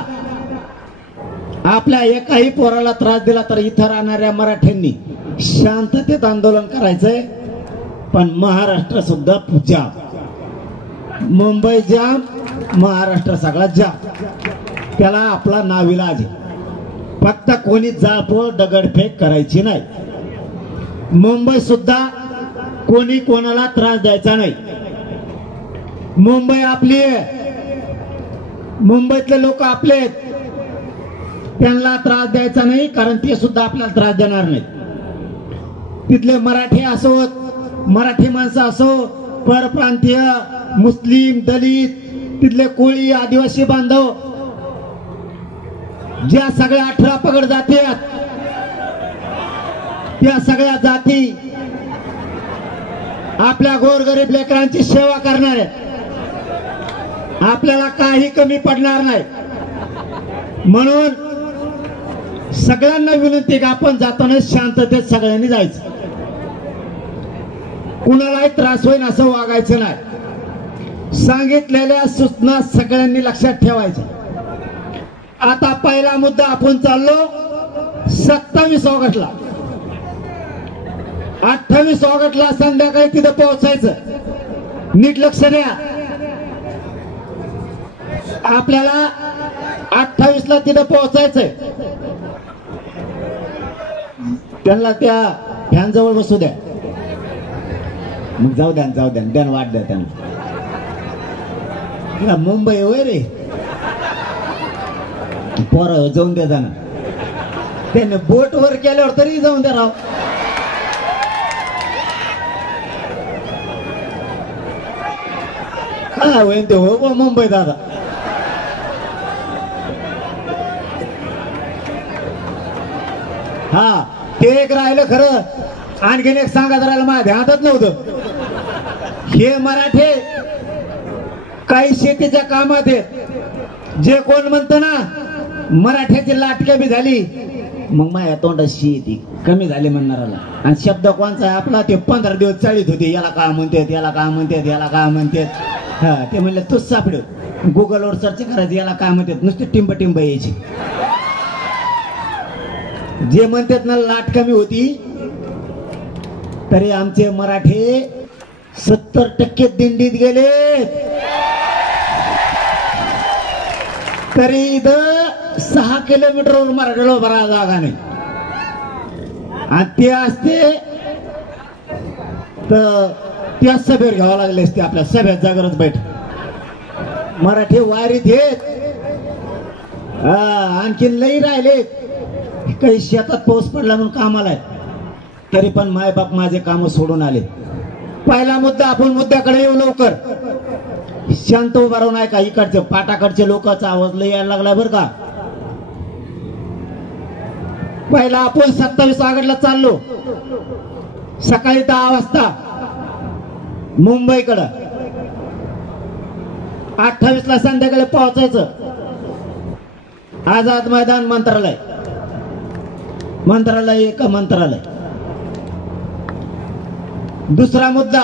आपल्या एकाही पोराला त्रास दिला तर इथं राहणाऱ्या मराठ्यांनी शांततेत आंदोलन करायचंय पण महाराष्ट्र सुद्धा जाम मुंबई जाम महाराष्ट्र सगळा जाम त्याला आपला नाविलाज फक्त कोणी जाळपोळ दगडफेक करायची नाही मुंबई सुद्धा कोणी कोणाला त्रास द्यायचा नाही मुंबई आपली आहे, मुंबईतले लोक आपले आहेत, त्यांना त्रास द्यायचा नाही, कारण ते सुद्धा आपल्याला त्रास देणार नाहीत. तिथले मराठी असो, मराठी माणसं असो, परप्रांतीय, मुस्लिम, दलित, तिथले कोळी, आदिवासी बांधव, ज्या सगळ्या 18 पगड जाती आहेत, त्या सगळ्या जाती आपल्या गोरगरीब लेकरांची सेवा करणार आहेत. आपल्याला काही कमी पडणार नाही. म्हणून सगळ्यांना विनंती की आपण जाताना शांततेत सगळ्यांनी जायचं, कुणालाही त्रास होईल असं वागायचं नाही. सांगितलेल्या सूचना सगळ्यांनी लक्षात ठेवायच्या. आता पहिला मुद्दा आपण चाललो 27 ऑगस्टला. 28 ऑगस्टला संध्याकाळी तिथं पोहोचायचं. नीट लक्ष द्या. आपल्याला 28ला तिथं पोहोचायचंय. त्यांना त्या फॅन जवळ बसू द्या. मग जाऊ द्या द्या वाट द्या त्यांना. मुंबई होय रे, पोरं जाऊन द्या जाणं. त्याने बोट वर केल्यावर तरी जाऊन द्या राव. काय होईन ते हो मुंबई दादा. हा ते एक राहिलं खरं. आणखीन एक सांगत राहिलं, माझ्या ध्यानातच नव्हतं. हे मराठे काही शेतीच्या कामात आहेत. जे कोण म्हणतं ना मराठ्याची लाट कमी झाली, मग माझ्या तोंडात शेती कमी झाली म्हणणाराला. आणि शब्द कोणचा आहे आपला, ते 15 दिवस चाळीत होते. याला काय म्हणतात, याला काय म्हणतात, याला काय म्हणतात. हा ते म्हणलं तूच सापड, गुगलवर सर्च करायचं याला काय म्हणतात. नुसती टिंब टिंब यायची. जे म्हणतात ना लाट कमी होती, तरी आमचे मराठे 70% दिंडीत गेले. तरी इथं 6 किलोमीटरवर मराठीला भरा जागा नाही. आणि ते असते तर त्या सभेवर घ्यावं लागले असते. आपल्या सभेत जागरच बैठ. मराठी वारीत येत. आणखीन लई राहिले. काही शेतात पाऊस पडला म्हणून कामाला आहे, तरी पण मायबाप माझे काम सोडून आले. पहिला मुद्दा, आपण मुद्द्याकडे येऊ लवकर. शांत उभा राहून आहे का. इकडचे पाटाकडचे लोकांचा आवाज लई यायला लागला बरं का. पहिला आपण 27 ऑगस्टला चाललो सकाळी 10 वाजता मुंबईकडं. 28ला संध्याकाळी पोहोचायचं. आझाद मैदान मंत्रालय. मंत्रालय एक मंत्रालय. दुसरा मुद्दा,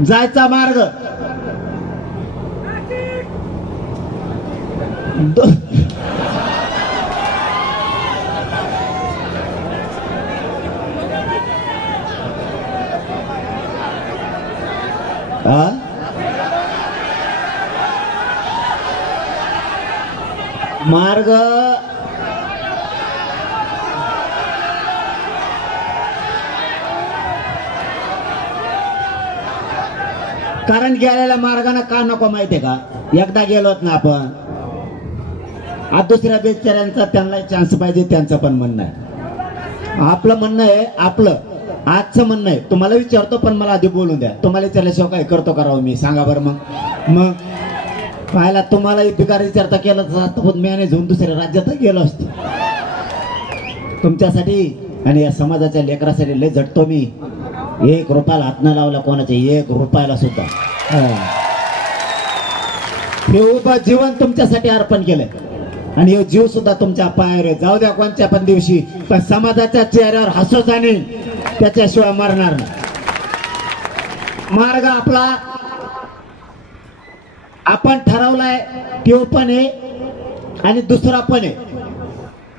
जायचा मार्ग. मार्ग कारण गेलेल्या मार्गाने का नको माहितीये का. एकदा गेलोत ना आपण, आज दुसऱ्या बेचाऱ्यांचा त्यांना चान्स पाहिजे. त्यांचं पण म्हणणं आहे. आपलं म्हणणं आहे, आपलं आजचं म्हणणं आहे. तुम्हाला विचारतो पण मला आधी बोलून द्या. तुम्हाला विचारल्याशिवाय काय करतो करावं मी, सांगा बरं. मग पाहायला तुम्हाला बिगार विचारता केलं तर मॅनेज होऊन दुसऱ्या राज्यात गेलो असतो. तुमच्यासाठी आणि या समाजाच्या लेकरासाठी लय झटतो मी. 1 रुपयाला हात न लावला कोणाच्या, 1 रुपयाला सुद्धा. हे उभं जीवन तुमच्यासाठी अर्पण केलंय. आणि हे जीव सुद्धा तुमच्या पायावर जाऊ द्या कोणत्या पण दिवशी, पण समाजाच्या चेहऱ्यावर हसूच आणि त्याच्याशिवाय मरणार नाही. मार्ग आपला आपण ठरवलाय तो पण आहे आणि दुसरा पण आहे.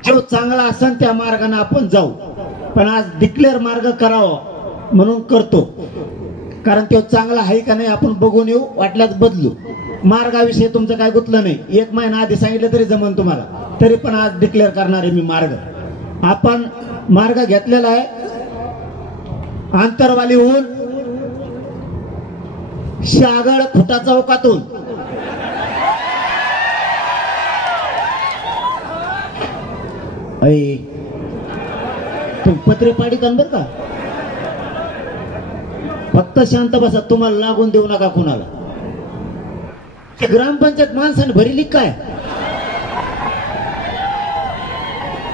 जो चांगला असेल त्या मार्गाने आपण जाऊ. पण आज डिक्लेअर मार्ग करावा म्हणून करतो, कारण तो चांगला आहे का नाही आपण बघून येऊ, वाटल्यास बदलू. मार्गाविषयी तुमचं काय गुतलं नाही. 1 महिना आधी सांगितलं तरी जमन तुम्हाला. तरी पण आज डिक्लेअर करणार आहे मी मार्ग. आपण मार्ग घेतलेला आहे. आंतरवालीहून शागड खुटा चौकातून ऐ तू पत्रे पाडीत आण बर का, फक्त शांत बसा, तुम्हाला लागून देऊ नका कुणाला. ते ग्रामपंचायत माणसाने भरली काय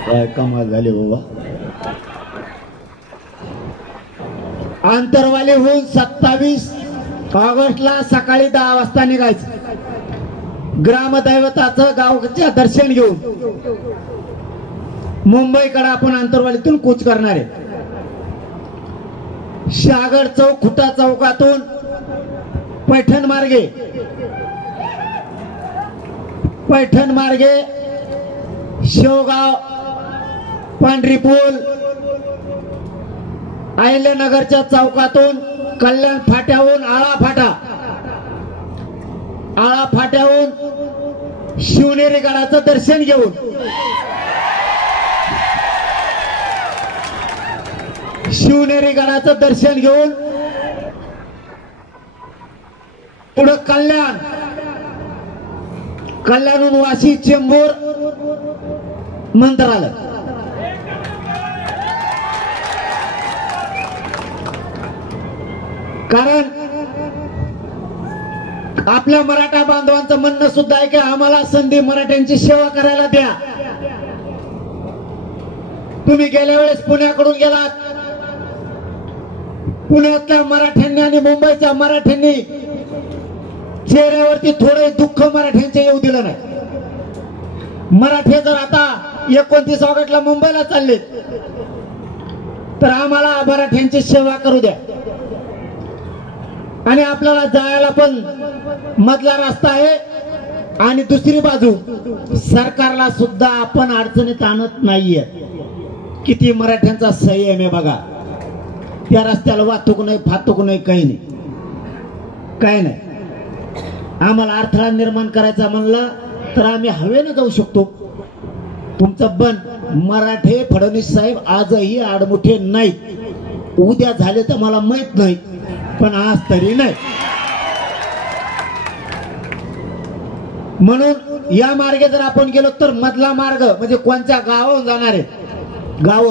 काय कमाल झाली बाबा. आंतरवालीहून 27 ऑगस्टला सकाळी 10 वाजता निघायचं. ग्रामदैवताचं गावच्या दर्शन घेऊन मुंबईकडे आपण आंतरवालीतून कूच करणार आहे. शागड चौक खुटा चौकातून पैठण मार्गे शेवगाव, पांढरी पूल, अहिल्यानगरच्या चौकातून कल्याण फाट्याहून आळा फाट्याहून शिवनेरी गडाचं दर्शन घेऊन पुढे कल्याणहून वाशी, चेंबूर, मंत्रालय. कारण आपल्या मराठा बांधवांचं म्हणणं सुद्धा आहे की आम्हाला संधी मराठ्यांची सेवा करायला द्या. तुम्ही गेल्या वेळेस पुण्याकडून गेलात, पुण्यातल्या मराठ्यांनी आणि मुंबईच्या मराठ्यांनी चेहऱ्यावरती थोडे दुःख मराठ्यांचे येऊ दिलं नाही. मराठे जर आता 29 ऑगस्टला मुंबईला चालले तर आम्हाला मराठ्यांची सेवा करू द्या. आणि आपल्याला जायला पण मधला रस्ता आहे आणि दुसरी बाजू सरकारला सुद्धा आपण अडचणीत आणत नाहीये. किती मराठ्यांचा संयम आहे बघा. त्या रस्त्याला वाहतूक नाही, फातूक नाही, काही नाही. आम्हाला अडथळा निर्माण करायचा म्हणलं तर आम्ही हवेनं जाऊ शकतो. तुमचं बन मराठे फडणवीस साहेब आजही आडमुठे नाहीत. उद्या झाले तर मला माहित नाही, पण आज तरी नाही. म्हणून या मार्गे जर आपण गेलो तर मधला मार्ग म्हणजे कोणत्या गावाहून जाणार आहे गाव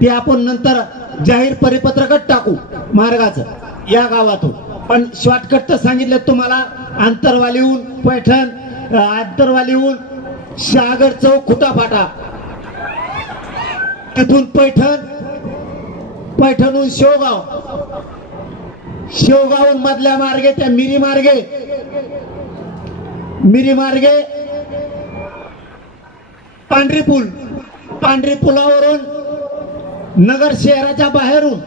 ते आपण नंतर जाहीर परिपत्रकात टाकू मार्गाचं या गावातून. पण शॉर्टकट तर सांगितलं तुम्हाला. आंतरवालीहून पैठण, आंतरवालीहून शागड चौक खुटा फाटा, तिथून पैठणहून शेवगावहून मधल्या मार्गे त्या मिरी मार्गे पांढरी पुलावरून नगर शहराच्या बाहेरून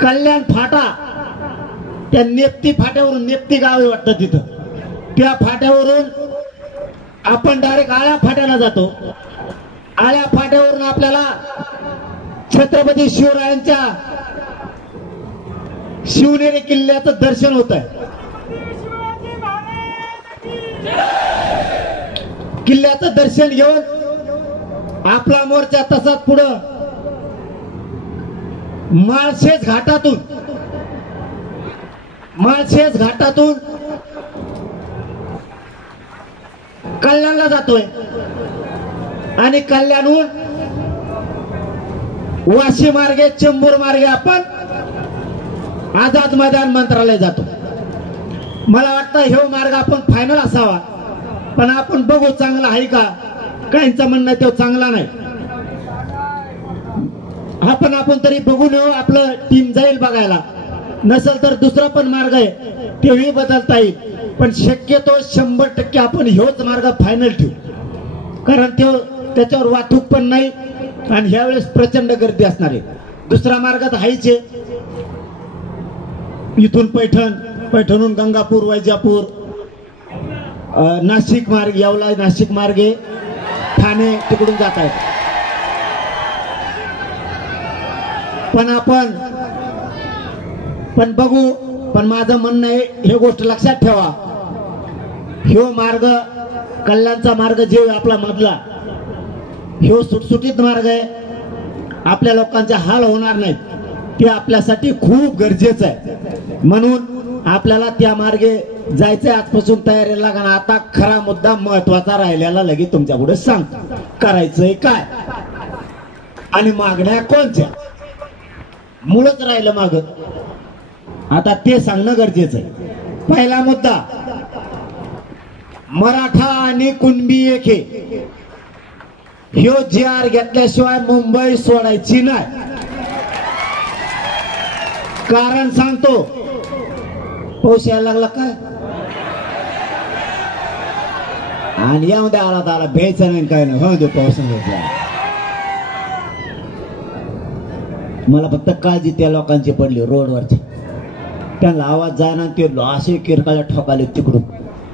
कल्याण फाटा, त्या नेप्ती फाट्यावरून, नेप्ती गाव आहे वाटतं तिथं, त्या फाट्यावरून आपण डायरेक्ट आळ्या फाट्याला जातो. आळ्या फाट्यावरून आपल्याला छत्रपती शिवरायांच्या शिवनेरी किल्ल्याचं दर्शन होत आहे. किल्ल्याचं दर्शन घेऊन आपला मोर्चा तसाच पुढं माळशेज घाटातून कल्याणला जातोय आणि कल्याणहून वाशी मार्गे, चेंबूर मार्गे आपण आझाद मैदान मंत्रालय जातो. मला वाटतं हे मार्ग आपण फायनल असावा, पण आपण बघू चांगला आहे का. काहींचं म्हणणं तो चांगला नाही. आपण तरी बघून येऊ. आपलं टीम जाईल बघायला. नसेल तर दुसरा पण मार्ग आहे तेही बदलता येईल. पण शक्यतो 100% आपण ह्योच मार्ग फायनल ठेवू. कारण त्याच्यावर वाहतूक पण नाही आणि ह्यावेळेस प्रचंड गर्दी असणार आहे. दुसरा मार्ग तर हायच आहे. इथून पैठणहून गंगापूर, वैजापूर, नाशिक मार्ग, येवला नाशिक मार्गे ठाणे तिकडून जात आहेत. पण बघू. पण माझं म्हणणं आहे हे गोष्ट लक्षात ठेवा. ह्यो मार्ग, कल्याणचा मार्ग जे आपला मधला, ह्यो सुटसुटीत मार्ग आहे. आपल्या लोकांचे हाल होणार नाहीत. ते आपल्यासाठी खूप गरजेचं आहे. म्हणून आपल्याला त्या मार्गे जायचंय. आजपासून तयारी लागणार. आता खरा मुद्दा महत्वाचा राहिलेला लगेच तुमच्या पुढे सांगतो. करायचंय काय आणि मागण्या कोणत्या, मुळच राहिलं माग. आता ते सांगणं गरजेचं आहे. पहिला मुद्दा, मराठा आणि कुणबी एके ह्यो जी.आर. घेतल्याशिवाय मुंबई सोडायची नाही. कारण सांगतो, पाऊस यायला लागला काय आणि यामध्ये आला तर आला, भ्यायचं नाही काय नाही. हो दे पाऊस. मला फक्त काळजी त्या लोकांची पडली रोडवरची. त्यांना आवाज जायना, ते असे किरकाळ्या ठोकाले तिकडून.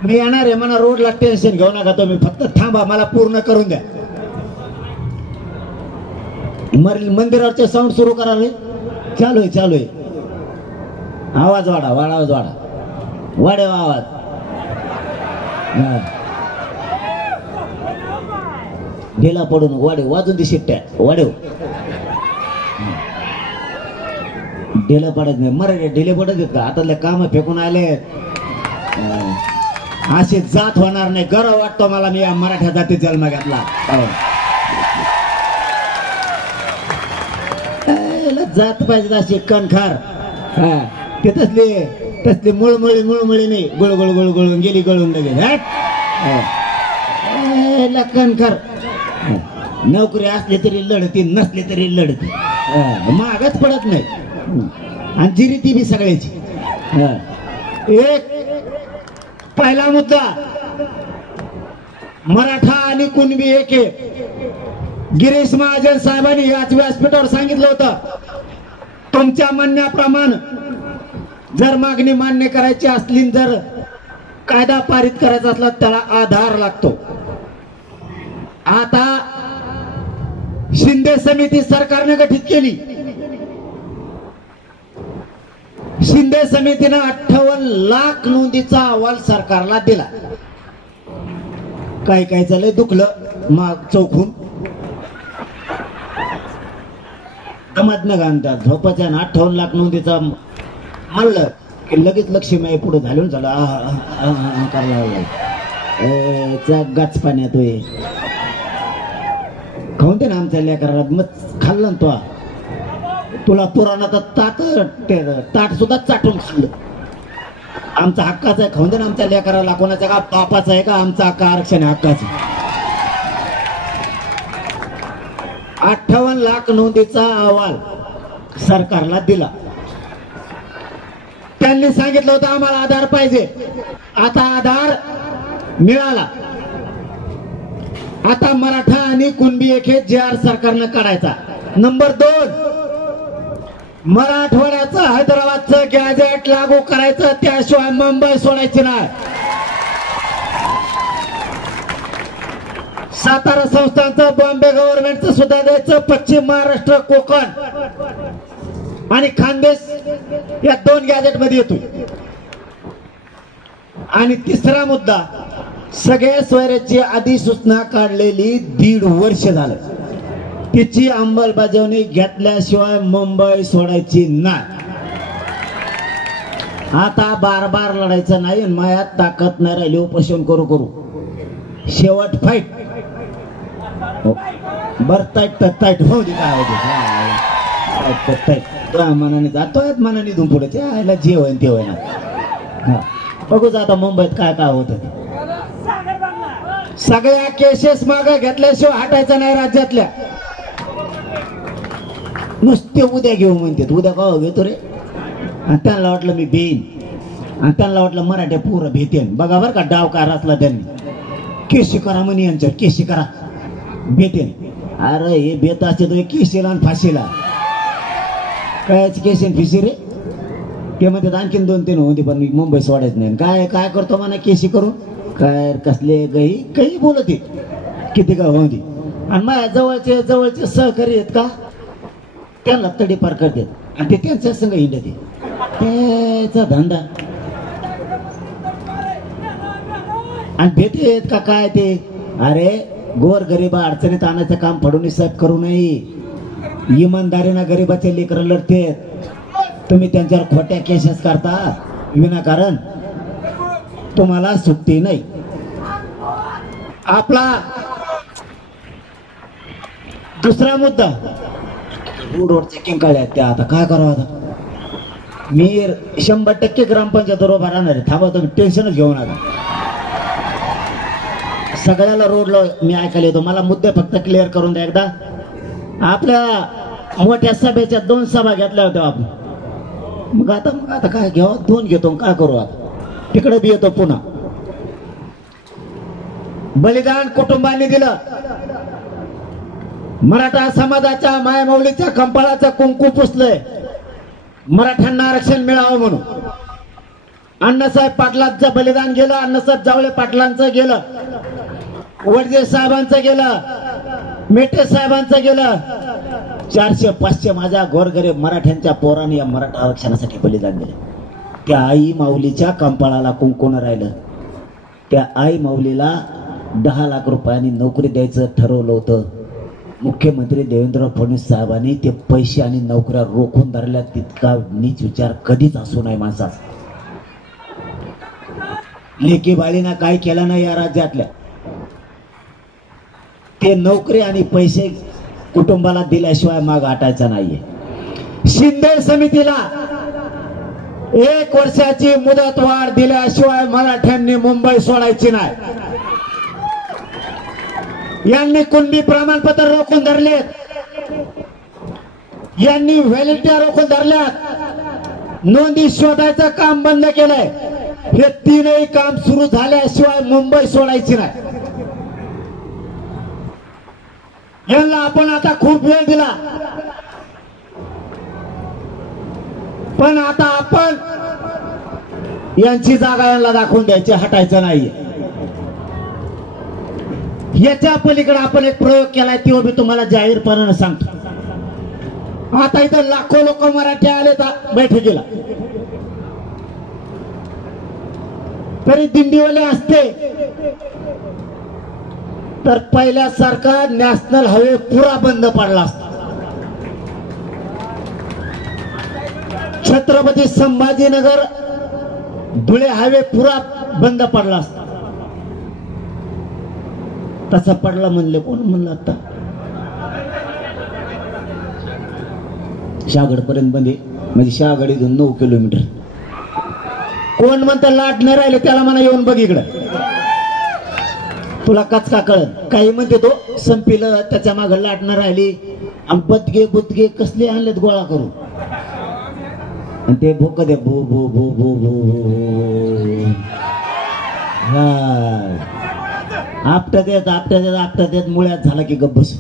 मी येणार आहे म्हणा रोडला, टेन्शन घेऊ नका तुम्ही, फक्त थांबा, मला पूर्ण करून द्या. मंदिरावरचे साऊंड सुरू करावे. चालू आहे चालू आहे. आवाज वाढा आवाज वाढा, वाढेव आवाज. ढिला पडून वाढेव, वाजून दे शिट्ट्या, वाढेव. ढिला पडत नाही. मराठी ढिले पडत आहेत का? आता काम फेकून आले, असे जात होणार नाही. गर्व वाटतो मला, मी या मराठ्या जाती जन्म घातला. जात पाहिजे अशी कणखार. ते तसली मुळमुळी नाही, गुळगुळ गुळगुळून गेली, गळून लगेच. कणखार नोकरी असली तरी लढती, नसली तरी लढती, मागच पडत नाही. आणि जिरी ती बी सगळ्याची. एक पहिला मुद्दा, मराठा आणि कुणबी एके. गिरीश महाजन साहेबांनी याच व्यासपीठावर सांगितलं होतं, तुमच्या म्हणण्याप्रमाणे जर मागणी मान्य करायची असली, जर कायदा पारित करायचा असला त्याला आधार लागतो. आता शिंदे समिती सरकारने गठीत केली. शिंदे समितीनं 58 लाख नोंदीचा अहवाल सरकारला दिला. काही काही झालंय दुखलं माग चौकून दमत घालतात झोपाच्या. 58 लाख नोंदीचा म्हणलं की लगेच लक्ष्मी पुढे झालं करायला गाच पाण्यात खाऊन दे ना आमच्या लेकराला. मग खाल्लं ना तो, तुला पुराणात ताट सुद्धा चाटून खाल्लं. आमचा हक्काचा आहे, खाऊन दे ना आमच्या लेकराला. कोणाच्या का बापाचा आहे का आमचा हक्क? आरक्षण हक्काचं. 58 लाख नोंदीचा अहवाल सरकारला दिला. त्यांनी सांगितलं होतं आम्हाला आधार पाहिजे. आता आधार मिळाला. आता मराठा आणि कुणबी एके जी.आर. सरकारनं काढायचा. नंबर 2, मराठवाड्याचं हैदराबादचं गॅजेट लागू करायचं, त्याशिवाय मुंबई सोडायची नाही. सातारा संस्थानचं, बॉम्बे गव्हर्नमेंटचं सुद्धा द्यायचं. पश्चिम महाराष्ट्र, कोकण आणि खानदेश या 2 गॅजेट मध्ये येतो. आणि तिसरा मुद्दा, सगळ्या स्वैराची अधिसूचना काढलेली 1.5 वर्ष झालं, तिची अंमलबजावणी घेतल्याशिवाय मुंबई सोडायची नाही. आता बार लढायचं नाही. मायात ताकद नाही राहिली, उपोषण करू शेवट फाईट. बर ताईट होऊ दे. काय मनाने जातोय, मनाने इथून पुढे जेवण ते होईना. बघूच आता मुंबईत काय काय होत. सगळ्या केसेस मागे घेतल्याशिवाय हटायचं नाही राज्यातल्या. नुसते उद्या घेऊ म्हणते. उद्या का घेतो रे? आणि त्यांना वाटलं मी भेन, आणि त्यांना वाटलं मराठ्या पूर्ण भेटेन. बघा बरं का डाव काय रचला त्यांनी. केशी करा म्हणे यांच्यावर, केशी करा भेटेन. अरे हे बेत असते तो केशीला आणि फाशीला. कायच केशी फिशी रे? ते म्हणतात आणखीन 2-3 होते पण मी मुंबई सोडायच नाही. काय काय करतो म्हणा केशी करून? काय कसले काही बोलत किती का होती. आणि माझ्या जवळचे सहकारी आहेत का, त्यांना तडीपार करतात आणि ते त्यांच्या संग हिंडते. त्याचा धंदा. आणि भेटेत का काय ते? अरे गोर गरीबा अडचणीत आणायचं काम फडणवीस साहेब करू नये. इमानदारीनं गरीबाचे लेकरं लढतेत. तुम्ही त्यांच्यावर खोट्या केसेस करता. विनाकारण तुम्हाला सुट्टी नाही. आपला दुसरा मुद्दा रोड चेकिंग काढल्या त्या आता काय करावं. आता मी 100% ग्रामपंचायत उभा राहणार आहे. थांबा तुम्ही टेन्शनच घेऊ नका. सगळ्याला रोडला मी ऐकायला येतो. मला मुद्दे फक्त क्लिअर करून द्या एकदा. आपल्या मोठ्या सभेच्या 2 सभा घेतल्या होत्या आपण. मग आता काय घ्यावं 2 घेतो काय करू. आता तिकडे बी येतो पुन्हा. बलिदान कुटुंबांनी दिलं. मराठा समाजाच्या मायमौलीच्या कंपाळाचं कुंकू पुसलंय मराठ्यांना आरक्षण मिळावं म्हणून. अण्णासाहेब पाटलांचं बलिदान गेलं. अण्णासाहेब जावळे पाटलांचं गेलं. वडजे साहेबांचं गेलं. मेटे साहेबांचं गेलं. 400-500 माझ्या गोरगरीब मराठ्यांच्या पोरांनी या मराठा आरक्षणासाठी बलिदान दिलं. त्या आई माऊलीच्या कंपाळाला कुंकून राहिलं. त्या आई माऊलीला 10 लाख रुपयांनी नोकरी द्यायचं ठरवलं होतं. मुख्यमंत्री देवेंद्र फडणवीस साहेबांनी ते पैसे आणि नोकऱ्या रोखून धरल्या. तितका नीच विचार कधीच असू नये माणसाचा. लेकी बाळीना काय केलं नाही या राज्यातल्या. ते नोकरी आणि पैसे कुटुंबाला दिल्याशिवाय माग हटायचा नाहीये. शिंदे समितीला 1 वर्षाची मुदतवाढ दिल्याशिवाय मराठ्यांनी मुंबई सोडायची नाही. यांनी कुणबी प्रमाणपत्र रोखून धरलेत. यांनी व्हॅलिडिटी रोखून धरल्यात. नोंदी शोधायचं काम बंद केलंय. हे 3ही काम सुरू झाल्याशिवाय मुंबई सोडायची नाही. यांना आपण आता खूप वेळ दिला. पण आता आपण यांची जागा यांना दाखवून द्यायची. हटायचं नाहीये. याच्या पलीकडे आपण एक प्रयोग केलाय. तो मी तुम्हाला जाहीरपणाने सांगतो. आता इथं लाखो लोक मराठी आले बैठकीला. तरी दिंडीवाले असते तर पहिल्यासारखा नॅशनल हायवे पुरा बंद पडला असता. छत्रपती संभाजीनगर धुळे हायवे पुरा बंद पडला असता. तसा पडला म्हणले कोण म्हणलं. आता शहागड पर्यंत बंद म्हणजे शहागड इथून 9 किलोमीटर. कोण म्हणतं लाट नाही राहिले त्याला म्हणा येऊन बघ इकडं तुला कचका कळत. काही म्हणते तो संपीलं त्याच्या मागे लाट नाही राहिली. आणि बदगे बुदगे कसले आणलेत गोळा करून. आणि ते भोक दे भो भो भो भो भो. आपटत येत मुळ्यात झाला की गप्प बस.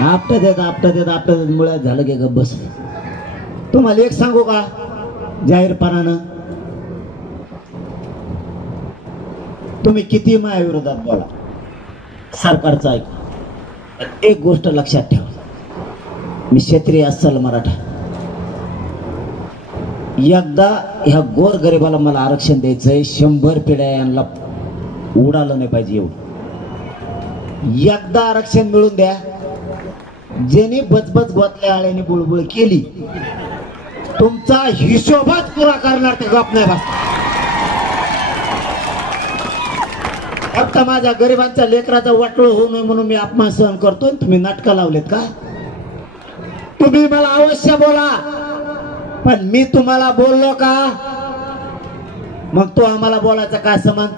आपटत येत मुळ्यात झालं की गप्प बस. तुम्हाला एक सांगू का जाहीरपणानं. तुम्ही किती माझ्याविरोधात बोला सरकारचं ऐक. एक गोष्ट लक्षात ठेवा. मी क्षत्रिय अस्सल मराठा. एकदा ह्या गोर गरिबाला मला आरक्षण द्यायचंय. 100 पिढ्या यांना उडालं नाही पाहिजे एवढं. एकदा आरक्षण मिळून द्या. ज्यांनी बचबच गोतल्या आळ्याने बुळबुळ केली तुमचा हिशोबच पुरा करणार ते गप नाही बस. फक्त माझ्या गरिबांच्या लेकराचा वाटोळ होऊ नये म्हणून मी अपमान सहन करतो. तुम्ही नाटकं लावलेत का. तुम्ही मला अवश्य बोला पण मी तुम्हाला बोललो का. मग तो आम्हाला बोलायचा काय संबंध.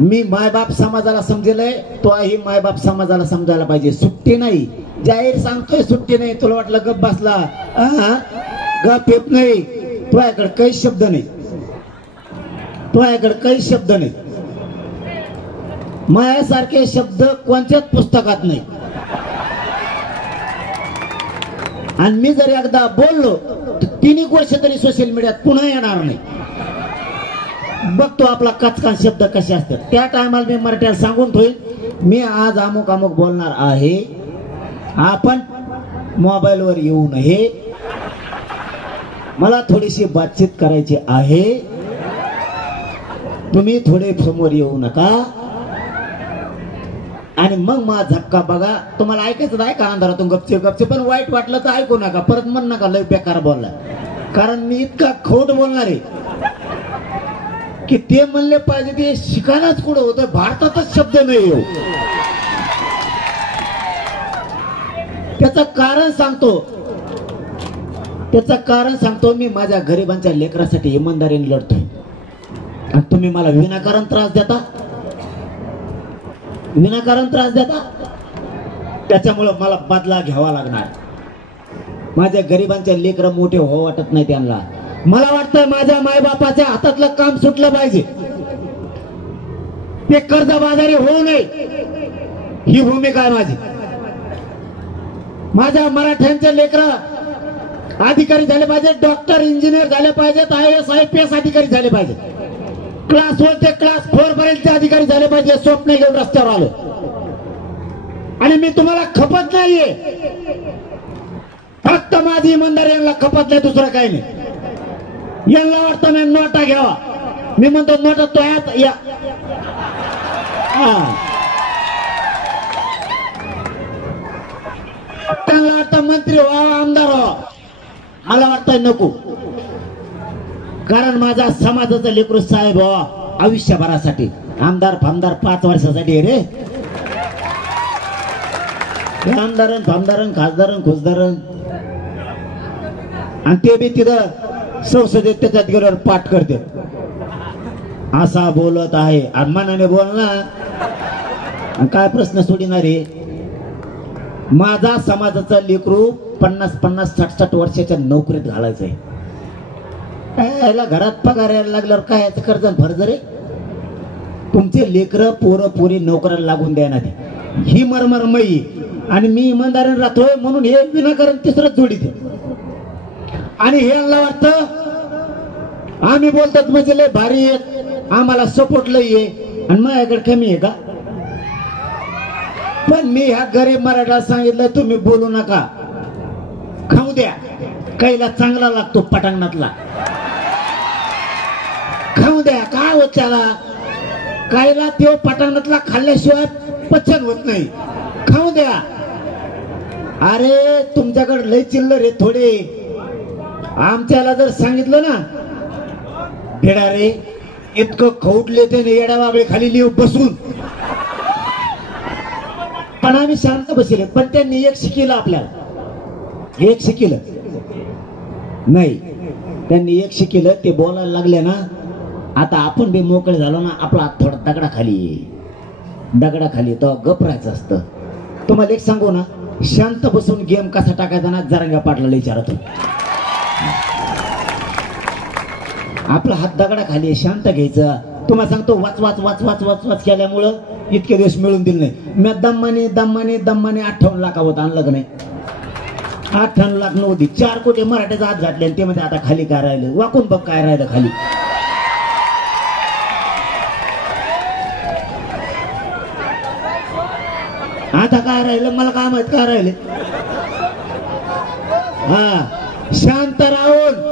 मी मायबाप समाजाला समजेलय. तो ही मायबाप समाजाला समजायला पाहिजे. सुट्टी नाही. जाहीर सांगतोय सुट्टी नाही. तुला वाटलं गप बसला गप येत नाही. तुझ्याकडे काही शब्द नाही. तुझ्याकडे काही शब्द नाही. मायासारखे शब्द कोणत्याच पुस्तकात नाही. आणि मी जर एकदा बोललो तर 3 वर्ष तरी सोशल मीडियात पुन्हा येणार नाही. बघतो आपला कचका शब्द कसे असतात. त्या टायमाला मी मराठीला सांगून ठेवीन मी आज अमुक अमुक बोलणार आहे. आपण मोबाईलवर येऊ नये. मला थोडीशी बातचीत करायची आहे. तुम्ही थोडे समोर येऊ नका. आणि मग माझा झक्का बघा. तुम्हाला ऐकायचं आहे का अंधारातून गपचे गपचे. पण वाईट वाटलं तर ऐकू नका. परत म्हण नका लय बेकार बोलला. कारण मी इतका खोट बोलणार आहे की ते म्हणले पाहिजे ते शिकायलाच कुठं होतं, भारतातच शब्द नाही हो. त्याचं कारण सांगतो, मी माझ्या गरिबांच्या लेकरासाठी इमानदारीने लढतोय आणि तुम्ही मला विनाकारण त्रास देता, त्याच्यामुळं मला बदला घ्यावा लागणार. माझ्या गरिबांच्या लेकरं मोठे हो वाटत नाही त्यांना. मला वाटतं माझ्या मायबापाच्या हातातलं काम सुटलं पाहिजे, ते कर्जबाजारी होऊ नये, ही भूमिका आहे माझी. माझ्या मराठ्यांचे लेकरं अधिकारी झाले पाहिजे, डॉक्टर इंजिनियर झाले पाहिजेत, IAS IPS अधिकारी झाले पाहिजे, क्लास 1 ते क्लास 4 पर्यंतचे अधिकारी झाले पाहिजे. स्वप्न घेऊन रस्त्यावर आलो आणि मी तुम्हाला खपत नाहीये, फक्त माझी इमानदारी यांना खपत नाही, दुसरं काही नाही. यांना वाटतं मी नोटा घ्यावा, मी म्हणतो नोटा तो या. त्यांना वाटतं मंत्री व्हावा, आमदार व्हावा, मला वाटतं नको. कारण माझा समाजाचा लेकरू साहेब व्हावा आयुष्यभरासाठी, आमदार 5 वर्षासाठी रे. आमदारन खासदारन खुसदारन, आणि ते बी तिथं संसदेत त्याच्यात गेल्यावर पाठ करते, असा बोलत आहे आणि मनाने बोलणार. काय प्रश्न सोडणारे? माझा समाजाचा लेकरू 50-60 वर्षाच्या नोकरीत घालायचंय. याला घरात पगार यायला लागल्यावर काय याचं कर्ज भरज रे? तुमचे लेकरं पोरं पोरी नोकऱ्याला लागून द्यायना, ही मरमरमयी. आणि मी इमानदारीने राहतोय म्हणून हे विनाकारण तिसरं जोडीत. आणि हे वाटतं आम्ही बोलतात म्हणजे लय भारी आहेत, आम्हाला सपोर्ट लय आहे आणि माझ्याकडे कमी आहे का? पण मी ह्या गरीब मराठा सांगितलं तुम्ही बोलू नका, खाऊ द्या, काहीला चांगला लागतो पटांगणातला, खाऊ द्या. काय होत त्याला? काहीला तो पटांगणातला खाल्ल्याशिवाय पचन होत नाही, खाऊ द्या. अरे तुमच्याकडे लय चिल्लर आहे थोडे, आमच्याला जर सांगितलं ना भिडारे इतकं खौटले ते येड्या बाबळे खाली लिहू बसून, पण आम्ही शांत बसले. पण त्यांनी एक शिकिलं, आपल्याला एक शिकिलं नाही, त्यांनी एक शिकिलं. ते बोलायला लागले ना, आता आपण बी मोकळे झालो ना, आपला हात थोडा दगडाखाली तो गप राहायचं असतं. तुम्हाला एक सांगू ना, शांत बसून गेम कसा टाकायचा ना, जरांगा पाटलाला विचारतो. आपला हात दगडाखाली शांत घ्यायचं. तुम्हाला सांगतो वाच केल्यामुळं इतके दिवस मिळून दिले नाही. मी दम्माने 58 लाखावर आणलं का नाही? 58 लाख नव्हती, 4 कोटी मराठ्याचा हात घातले आणि ते मध्ये आता खाली काय राहिलं? वाकून बघ काय राहिलं खाली. आता काय राहिलं मला काय माहित काय राहिले. शांत राहून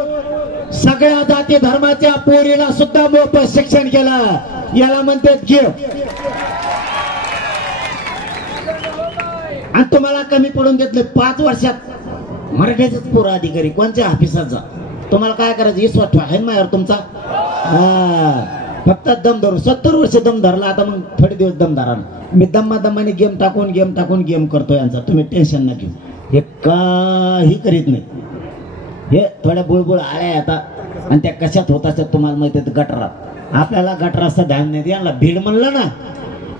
सगळ्या जाती धर्माच्या पोरीला सुद्धा मोफत शिक्षण केलं, याला म्हणतात घेऊ. आणि तुम्हाला कमी पडून घेतलं 5 वर्षात मराठ्याचाच पोरं अधिकारी कोणत्या ऑफिसात जा. तुम्हाला काय करायचं? विश्वास ठेवा आहे माझ्यावर तुमचा. फक्त दम धरून 70 वर्ष दम धरला, आता मग थोडे दिवस दम धरा. मी दमाने गेम टाकून गेम करतोय यांचा, तुम्ही टेन्शन नका घेऊ. हे काही करीत नाही, हे थोड्या बुळबुळ आल्या आता आणि त्या कशात होत असतात तुम्हाला माहिती आहे? गटारात. आपल्याला गटाराचं ध्यान नाही. यांना भीड म्हणलं ना,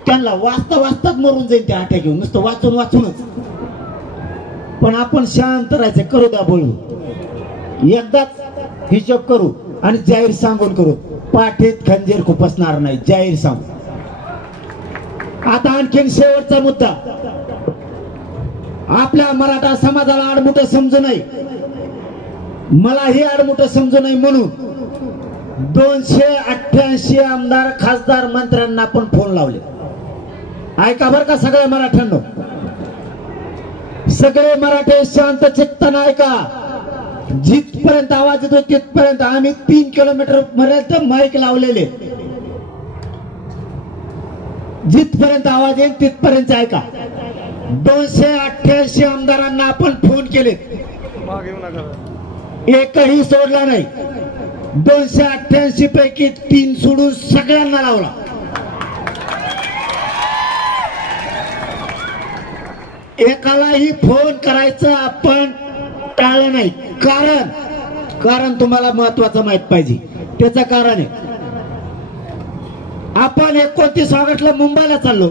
त्यांना वाचताच मरून जाईल त्या आट्या घेऊन, नुसतं वाचूनच. पण आपण शांत राहायचं, करू द्या बोलू, एकदाच हिशोब करू आणि जाहीर सांगून करू. पाठीत खंजीर खुपसणार नाही, जाहीर सांगू. आता आणखीन शेवटचा मुद्दा, आपल्या मराठा समाजाला आडमुठं समजू नये, मलाही आडमुठं समजू नये म्हणून 288 आमदार खासदार मंत्र्यांना आपण फोन लावले. ऐका बर का सगळे मराठ्यांनो, सगळे मराठे शांत चित्ताने ऐका. जिथपर्यंत आवाज येतो तिथपर्यंत आम्ही 3 किलोमीटर पर्यंत माईक लावलेले, जिथपर्यंत आवाज येईल तिथपर्यंत ऐका. 288 आमदारांना आपण फोन केले. एकही सोडला नाही. 288 पैकी 3 सोडून सगळ्यांना लावला. एकालाही फोन करायचं आपण टाळलं नाही. कारण तुम्हाला महत्वाचं माहित पाहिजे. त्याचं कारण आहे, आपण 29 ऑगस्टला मुंबईला चाललो.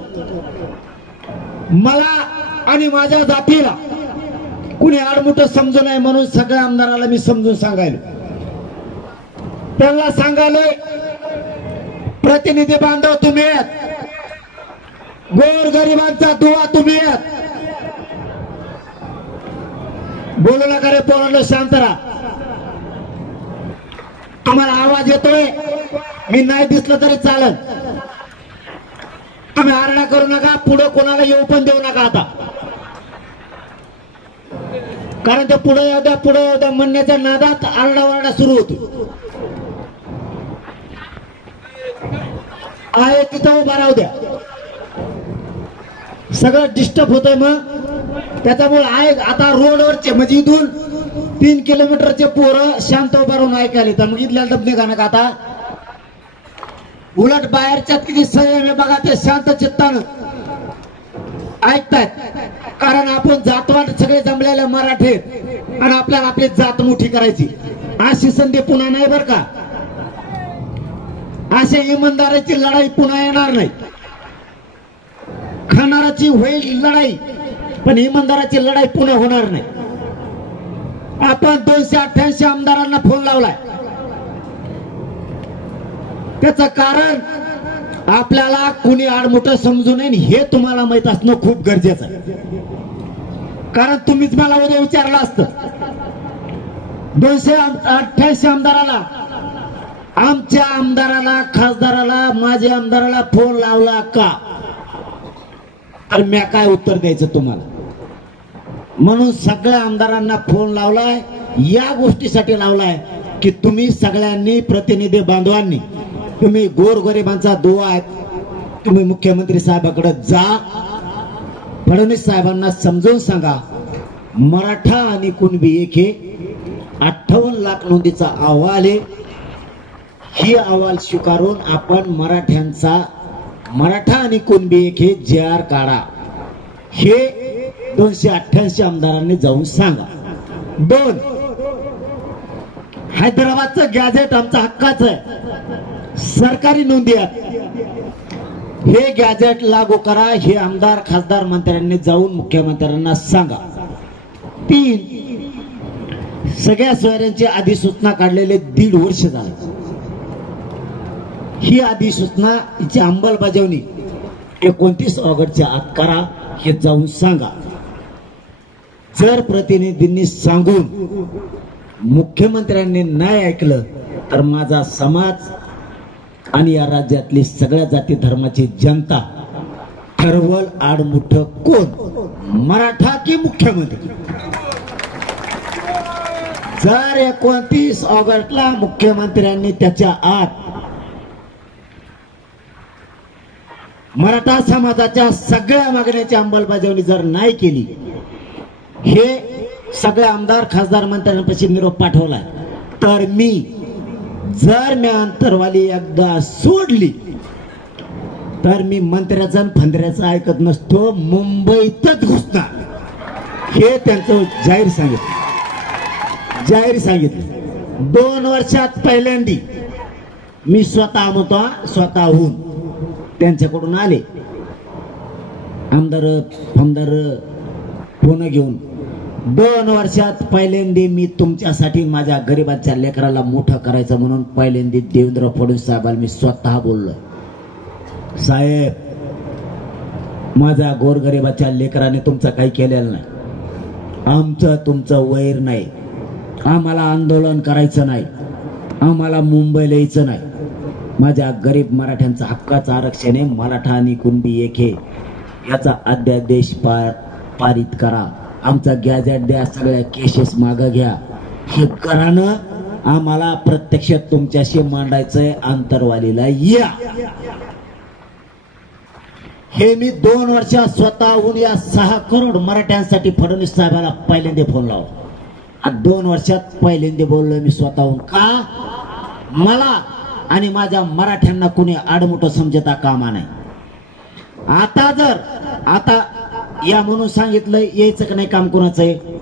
मला आणि माझ्या जातीला कुणी आडमुठं समजू नये म्हणून सगळ्या आमदाराला मी समजून सांगायलो. त्यांना सांगायलोय, प्रतिनिधी बांधव तुम्ही आहेत, गोरगरिबांचा दुवा तुम्ही आहेत. बोलू नका रे पोरांनो, शांत राहा. तुम्हाला आवाज येतोय, मी नाही दिसलं तरी चालेल. तुम्ही आरडा करू नका, पुढे कोणाला येऊ पण देऊ नका आता. कारण ते पुढे येऊ द्या म्हणण्याच्या नादात आरडाओरडा सुरू होतो. आहे तिथं उभा राहू द्या. सगळं डिस्टर्ब होतंय. मग त्याच्यामुळे आहे आता रोडवरचे म्हणजे इथून 3 किलोमीटरचे पोरं शांत उभा राहून ऐकायला येतात. मग इथल्या डबने गाणं का आता उलट बाहेरच्यात किती संयम आहे बघा. ते शांत चित्तानं ऐकतायत. कारण आपण जातवाट सगळे जमलेले मराठे आणि आपल्याला आपली जात मोठी करायची. अशी संधी पुन्हा नाही बर का. अशा इमानदाराची लढाई पुन्हा येणार नाही. खाणाराची होईल लढाई, पण इमानदाराची लढाई पुन्हा होणार नाही. आपण 288 आमदारांना फोन लावलाय. त्याचं कारण आपल्याला कुणी आडमुठं समजू नये हे तुम्हाला माहित असणं खूप गरजेचं आहे. कारण तुम्हीच मला उद्या विचारलं असतं 288 आमदाराला, आमच्या आमदाराला, खासदाराला, माझ्या आमदाराला फोन लावला का, तर मी काय उत्तर द्यायचं तुम्हाला. म्हणून सगळ्या आमदारांना फोन लावलाय. या गोष्टीसाठी लावलाय की तुम्ही सगळ्यांनी, प्रतिनिधी बांधवांनी, तुम्ही गोरगरिबांचा दुवा आहेत. तुम्ही मुख्यमंत्री साहेबांकडे जा. फडणवीस साहेबांना समजावून सांगा, मराठा आणि कुणबी एक हे 58 लाख नोंदीचा अहवाल आहे. ही अहवाल स्वीकारून आपण मराठ्यांचा, मराठा आणि कुणबी एक हे JR काढा. हे 288 आमदारांनी जाऊन सांगा. 2, हैदराबादचं गॅझेट आमचा हक्काचं आहे, सरकारी नोंदी आहेत. हे गॅझेट लागू करा. हे आमदार, खासदार, मंत्र्यांनी जाऊन मुख्यमंत्र्यांना सांगा. 3, सगळ्या सोयऱ्यांची अधिसूचना काढलेले 1.5 वर्ष झाले. ही अधिसूचना, हिची अंमलबजावणी 29 ऑगस्टच्या आत करा. हे जाऊन सांगा. जर प्रतिनिधींनी सांगून मुख्यमंत्र्यांनी नाही ऐकलं तर माझा समाज आणि या राज्यातली सगळ्या जाती धर्माची जनता ठरवल आडमुठ कोण, मराठा की मुख्यमंत्री. जर 29 ऑगस्टला मुख्यमंत्र्यांनी त्याच्या आत मराठा समाजाच्या सगळ्या मागण्याची अंमलबजावणी जर नाही केली, हे सगळे आमदार, खासदार, मंत्र्यांपाशी निरोप पाठवलाय, तर मी अंतरवाली एकदा सोडली तर मी मंत्र्याचं आणि फंदऱ्याचं ऐकत नसतो, मुंबईतच घुसणार. हे त्यांचं जाहीर सांगितलं. 2 वर्षात पहिल्यांदी मी स्वतः म्हणतो, स्वतःहून त्यांच्याकडून आले आमदार फोन घेऊन. 2 वर्षात पहिल्यांदा मी तुमच्यासाठी, माझ्या गरिबाच्या लेकराला मोठं करायचं म्हणून पहिल्यांदा देवेंद्र फडणवीस साहेबांना मी स्वतः बोललो, साहेब माझ्या गोरगरिबाच्या लेकराने तुमचं काही केलेलं नाही. आमचं तुमचं वैर नाही. आम्हाला आंदोलन करायचं नाही. आम्हाला मुंबईला यायचं नाही. माझ्या गरीब मराठ्यांचा हक्काचं आरक्षण आहे. मराठा आणि कुणबी एक हे, याचा अध्यादेश पारित करा. आमचा गॅझेट द्या. सगळ्या केसेस मागं घ्या. हे करानं आम्हाला प्रत्यक्ष तुमच्याशी मांडायचंय. आंतरवालीला या. हे मी 2 वर्षात स्वतःहून या 6 करोड मराठ्यांसाठी फडणवीस साहेबांना पहिल्यांदा फोन लावला. आज 2 वर्षात पहिल्यांदा बोललोय मी स्वतःहून. का? मला आणि माझ्या मराठ्यांना कुणी आडमुठं समजता कामा नाही. आता या म्हणून सांगितलं यायचं का नाही काम कोणाचं आहे?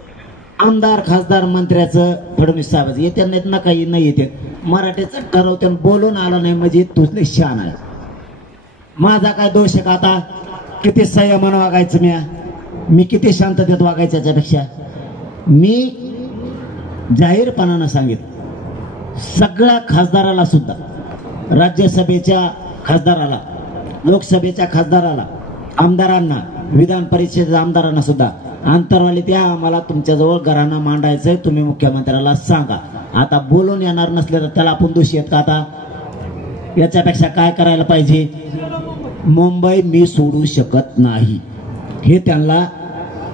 आमदार खासदार मंत्र्याचं, फडणवीस साहेब येते नाहीत ना, काही नाही येते. मराठीचं ठरवते बोलून आला नाही म्हणजे तूच नाही शान आहे. माझा काय दोष आहे का? आता किती संयमानं वागायचं, मी किती शांततेत वागायचं. याच्यापेक्षा मी जाहीरपणानं सांगितलं सगळ्या खासदाराला सुद्धा, राज्यसभेच्या खासदाराला, लोकसभेच्या खासदाराला, आमदारांना, विधान परिषदेच्या आमदारांना सुद्धा, अंतरवाली त्या आम्हाला तुमच्याजवळ घराणा मांडायचंय, तुम्ही मुख्यमंत्र्याला सांगा. आता बोलून येणार नसले तर त्याला आपण दोषी आहेत का? आता याच्यापेक्षा काय करायला पाहिजे? मुंबई मी सोडू शकत नाही हे त्यांना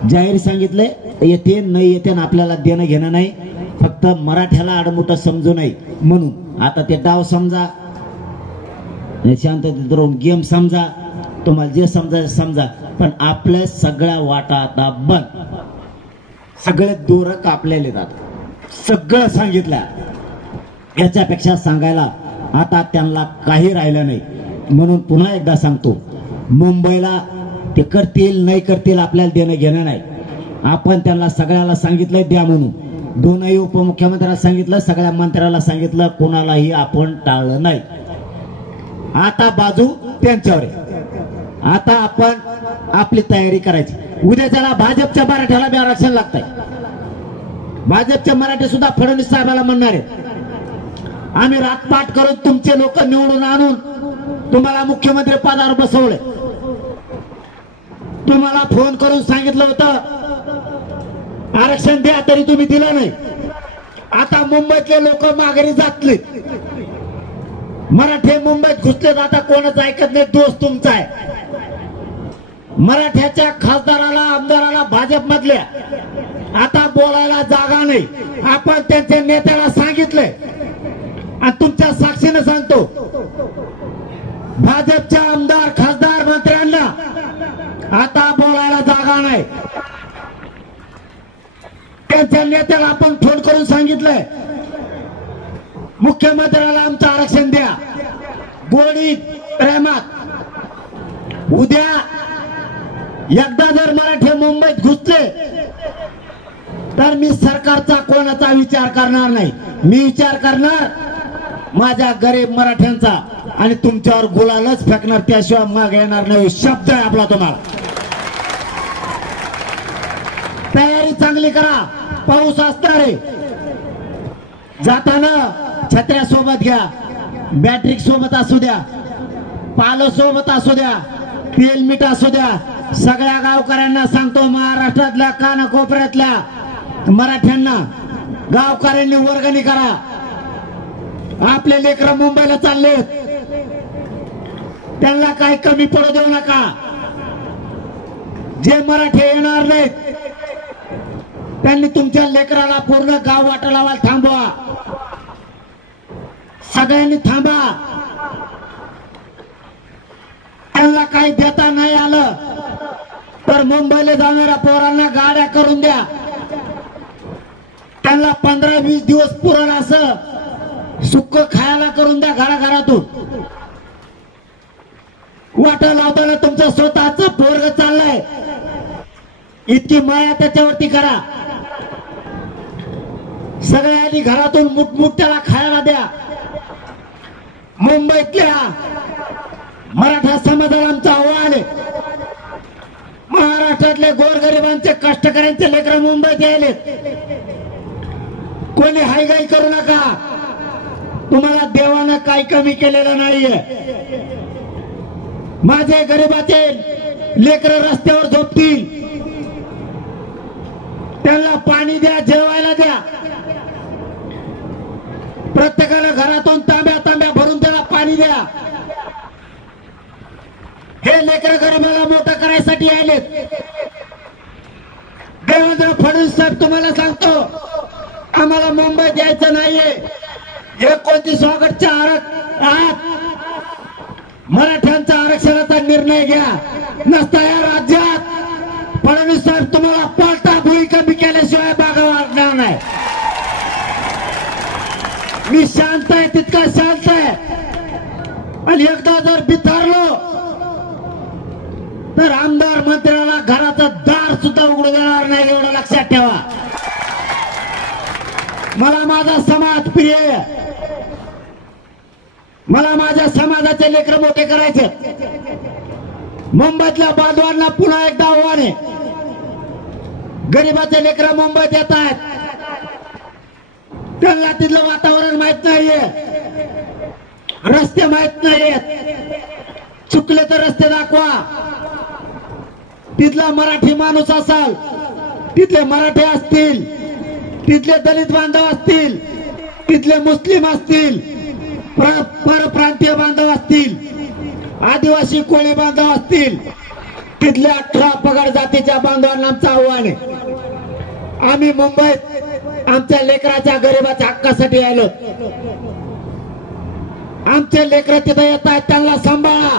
जाहीर सांगितलंय. येते नाही येते आपल्याला देणं घेणं नाही, फक्त मराठ्याला आडमुठं समजू नये म्हणून. आता ते डाव समजा, शांततेत राहून गेम समजा, तुम्हाला जे समजायचं समजा, पण आपल्या सगळ्या वाटा आता बंद. सगळे दोर कापलेले जातात, सगळं सांगितलं. याच्यापेक्षा सांगायला आता त्यांना काही राहिलं नाही. म्हणून पुन्हा एकदा सांगतो, मुंबईला ते करतील नाही करतील आपल्याला देणं घेणं नाही. आपण त्यांना सगळ्याला सांगितलंय द्या म्हणून. 2 उपमुख्यमंत्र्याला सांगितलं, सगळ्या मंत्र्याला सांगितलं, कोणालाही आपण टाळलं नाही. आता बाजू त्यांच्यावर आहे. आता आपण आपली तयारी करायची. उद्या त्याला भाजपच्या मराठ्याला बी आरक्षण लागतंय. भाजपचे मराठी सुद्धा फडणवीस साहेबाला म्हणणार आहे आम्ही रातपाट करून तुमचे लोक निवडून आणून तुम्हाला मुख्यमंत्री पदावर बसवले. तुम्हाला फोन करून सांगितलं होतं आरक्षण द्या, तरी तुम्ही दिलं नाही. आता मुंबईतले लोक माघारी जातले, मराठे मुंबईत घुसलेत. आता कोणच ऐकत नाही, दोष तुमचा आहे. मराठ्याच्या खासदाराला आमदाराला भाजप मधल्या आता बोलायला जागा नाही. आपण त्यांच्या नेत्याला सांगितलंय आणि तुमच्या साक्षीने सांगतो, भाजपच्या आमदार खासदार मंत्र्यांना आता बोलायला जागा नाही. त्यांच्या नेत्याला आपण फोन करून सांगितलंय मुख्यमंत्र्याला आमचं आरक्षण द्या, गोडीत प्रेमात. उद्या एकदा जर मराठी मुंबईत घुसले तर मी सरकारचा कोणाचा विचार करणार नाही. मी विचार करणार माझ्या गरीब मराठ्यांचा आणि तुमच्यावर गुलालच फेकणार, त्याशिवाय मागे येणार नाही. शब्द आहे आपला तुम्हाला. तयारी चांगली करा. पाऊस असणार आहे, जाताना छत्र्या सोबत घ्या, बॅटरी सोबत असू द्या, पालं सोबत असू द्या, तेल मीठ असू द्या. सगळ्या गावकऱ्यांना सांगतो, महाराष्ट्रातल्या कानाकोपऱ्यातल्या मराठ्यांना, गावकऱ्यांनी वर्गणी करा. आपले लेकरं मुंबईला चाललेत, त्यांना काही कमी पडू देऊ नका. जे मराठी येणार नाहीत त्यांनी तुमच्या लेकराला पूर्ण गाव वाटा लावायला थांबवा. सगळ्यांनी थांबा. त्यांना काही देता नाही आलं तर मुंबईला जाणाऱ्या पोरांना गाड्या करून द्या. त्यांना 15-20 दिवस पुरण असं सुक्क खायला करून द्या घराघरातून. वाटा लावताना तुमचं स्वतःच पोरग चाललंय, इतकी माया त्याच्यावरती करा. सगळ्यांनी घरातून मुठमुठ्याला खायला द्या. मुंबईतल्या मराठा समाजाला आमचं आव्हान आहे, महाराष्ट्रातले गोरगरिबांचे कष्टकऱ्यांचे लेकरं मुंबईत यायले, कोणी हायगाई करू नका. तुम्हाला देवानं काही कमी केलेलं नाहीये. माझे गरिबाचे लेकरं रस्त्यावर झोपतील, त्यांना पाणी द्या, जेवायला द्या. प्रत्येकाला घरातून तांब्या भरून त्याला पाणी द्या. हे लेकरं गरिबाला मोठं करायसाठी आलेत. देवेंद्र फडणवीस साहेब तुम्हाला सांगतो, आम्हाला मुंबईत यायचं नाहीये. 29 ऑगस्टच्या आत मराठ्यांचा आरक्षणाचा निर्णय घ्या, नसता या राज्यात फडणवीस साहेब तुम्हाला पालटा भूमिका केल्याशिवाय बागा वाढणार नाही. मंत्र्याला घराचं दार सुद्धा उघडू देणार नाही, एवढं लक्षात ठेवा. मला माझा समाज प्रिय आहे. मला माझ्या समाजाचे लेकरं मोठे करायचे. मुंबईतल्या बांधवांना पुन्हा एकदा आव्हान आहे. गरीबाचे लेकरं मुंबईत येत आहेत, त्यांना तिथलं वातावरण माहित नाहीये, रस्ते माहित नाहीयेत. चुकले तर रस्ते दाखवा. तिथला मराठी माणूस असाल, तिथले मराठी असतील, तिथले दलित बांधव असतील, तिथले मुस्लिम असतील, परप्रांतीय बांधव असतील, आदिवासी कोळी बांधव असतील, तिथल्या 18 पगड जातीच्या बांधवांना आमचं आव्हान आहे. आम्ही मुंबईत आमच्या लेकराच्या गरीबाच्या हक्कासाठी आलो. आमचे लेकर तिथे येत आहेत, त्यांना सांभाळा.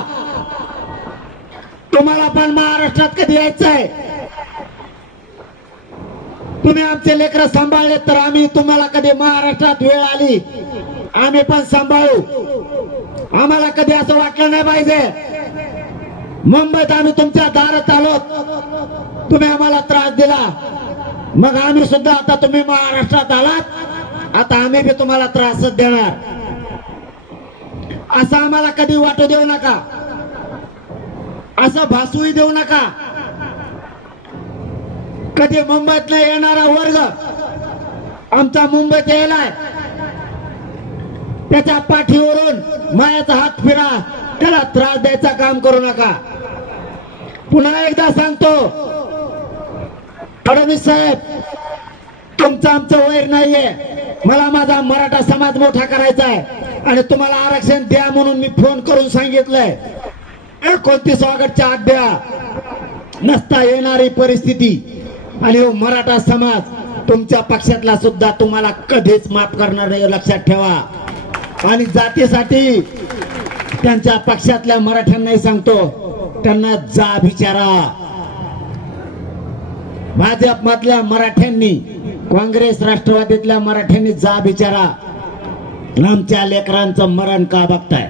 तुम्हाला पण महाराष्ट्रात कधी यायचंय, तुम्ही आमचे लेकर सांभाळले तर आम्ही तुम्हाला कधी महाराष्ट्रात वेळ आली आम्ही पण सांभाळू. आम्हाला कधी असं वाटलं नाही पाहिजे मुंबईत आम्ही तुमच्या दारात आलो, तुम्ही आम्हाला त्रास दिला, मग आम्ही सुद्धा आता तुम्ही महाराष्ट्रात आलात, आता आम्ही बी तुम्हाला त्रासच देणार. असं आम्हाला कधी वाटू देऊ नका, असं भासूही देऊ नका. कधी मुंबईतला येणारा वर्ग आमचा मुंबईत यायलाय, त्याच्या पाठीवरून मायाचा हात फिरा, त्याला त्रास द्यायचा काम करू नका. पुन्हा एकदा सांगतो, फडणवीस साहेब, तुमचं आमचं वैर नाहीये. मला माझा मराठा समाज मोठा करायचा आहे आणि तुम्हाला आरक्षण द्या म्हणून मी फोन करून सांगितलंय. 29 ऑगस्टच्या आत द्या, नसता येणारी परिस्थिती आणि मराठा समाज तुमच्या पक्षातला सुद्धा तुम्हाला कधीच माफ करणार नाही, लक्षात ठेवा. आणि जातीसाठी त्यांच्या पक्षातल्या मराठ्यांनाही सांगतो, त्यांना जा विचारा. भाजपमधल्या मराठ्यांनी, काँग्रेस राष्ट्रवादीतल्या मराठ्यांनी जा विचारा, आमच्या लेकरांचं मरण का बघताय,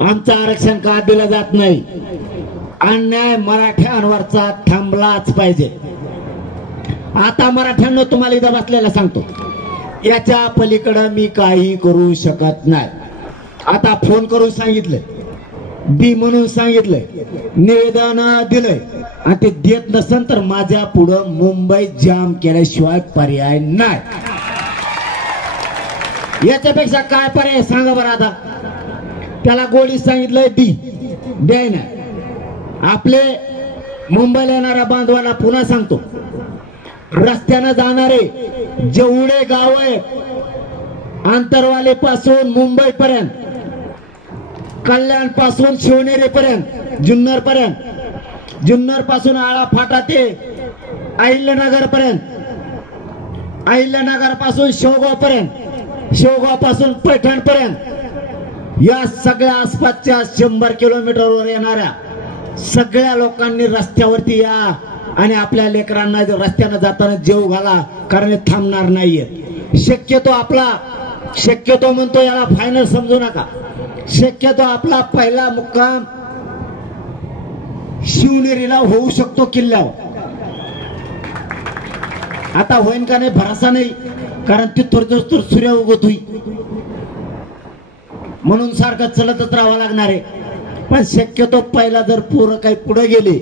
आमचं आरक्षण का दिलं जात नाही. अन्याय मराठ्यांवरचा थांबलाच पाहिजे. आता मराठ्यांना तुम्हाला इथं बसलेला सांगतो, याच्या पलीकडे मी काही करू शकत नाही. आता फोन करून सांगितलंय, दी म्हणून सांगितलंय, निवेदन दिलंय, आणि ते देत नसेल तर माझ्या पुढं मुंबई जाम केल्याशिवाय पर्याय नाही. याच्यापेक्षा काय पर्याय सांगा बरं. आता त्याला गोडी सांगितलंय, दी द्याय नाही. आपले मुंबईला येणाऱ्या बांधवांना पुन्हा सांगतो, रस्त्यानं जाणारे जेवढे गाव आहे, आंतरवाली पासून मुंबई पर्यंत, कल्याण पासून शिवनेरी पर्यंत, जुन्नर पर्यंत, जुन्नर पासून आळा फाटा ते अहिल्यानगर पर्यंत, अहिल्यानगर पासून शेवगाव पर्यंत, शेवगाव पासून पैठण पर्यंत, या सगळ्या आसपासच्या 100 किलोमीटरवर येणाऱ्या सगळ्या लोकांनी रस्त्यावरती या आणि आपल्या लेकरांना रस्त्यानं जाताना जेव घाला, कारण हे थांबणार नाहीये. शक्यतो म्हणतो, याला फायनल समजू नका. शक्यतो आपला पहिला मुक्काम शिवनेरीला होऊ शकतो, किल्ल्यावर. आता होईन का नाही भरोसा नाही, कारण तिथून सूर्य उगत होईल म्हणून सारखं चलतच राहावं लागणार आहे. पण शक्यतो पहिला जर पोरं काही पुढे गेले,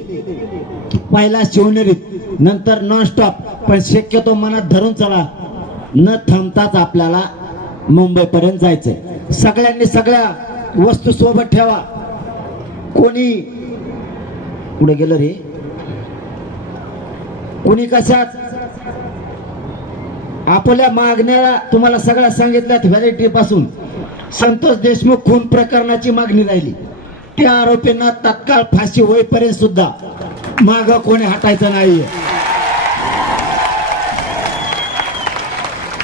पहिला शिवनेरीत, नंतर नॉन स्टॉप, पण शक्यतो मनात धरून चला, न थांबताच आपल्याला मुंबई पर्यंत जायचंय. सगळ्यांनी सगळ्या वस्तू सोबत ठेवा. कोणी पुढे गेलं रे, कोणी कशात, आपल्या मागण्या तुम्हाला सगळ्या सांगितल्यात. व्हॅलिडिटी पासून संतोष देशमुख खून प्रकरणाची मागणी राहिली, त्या आरोपींना तत्काळ फाशी होईपर्यंत सुद्धा माग कोणी हटायचं नाहीये.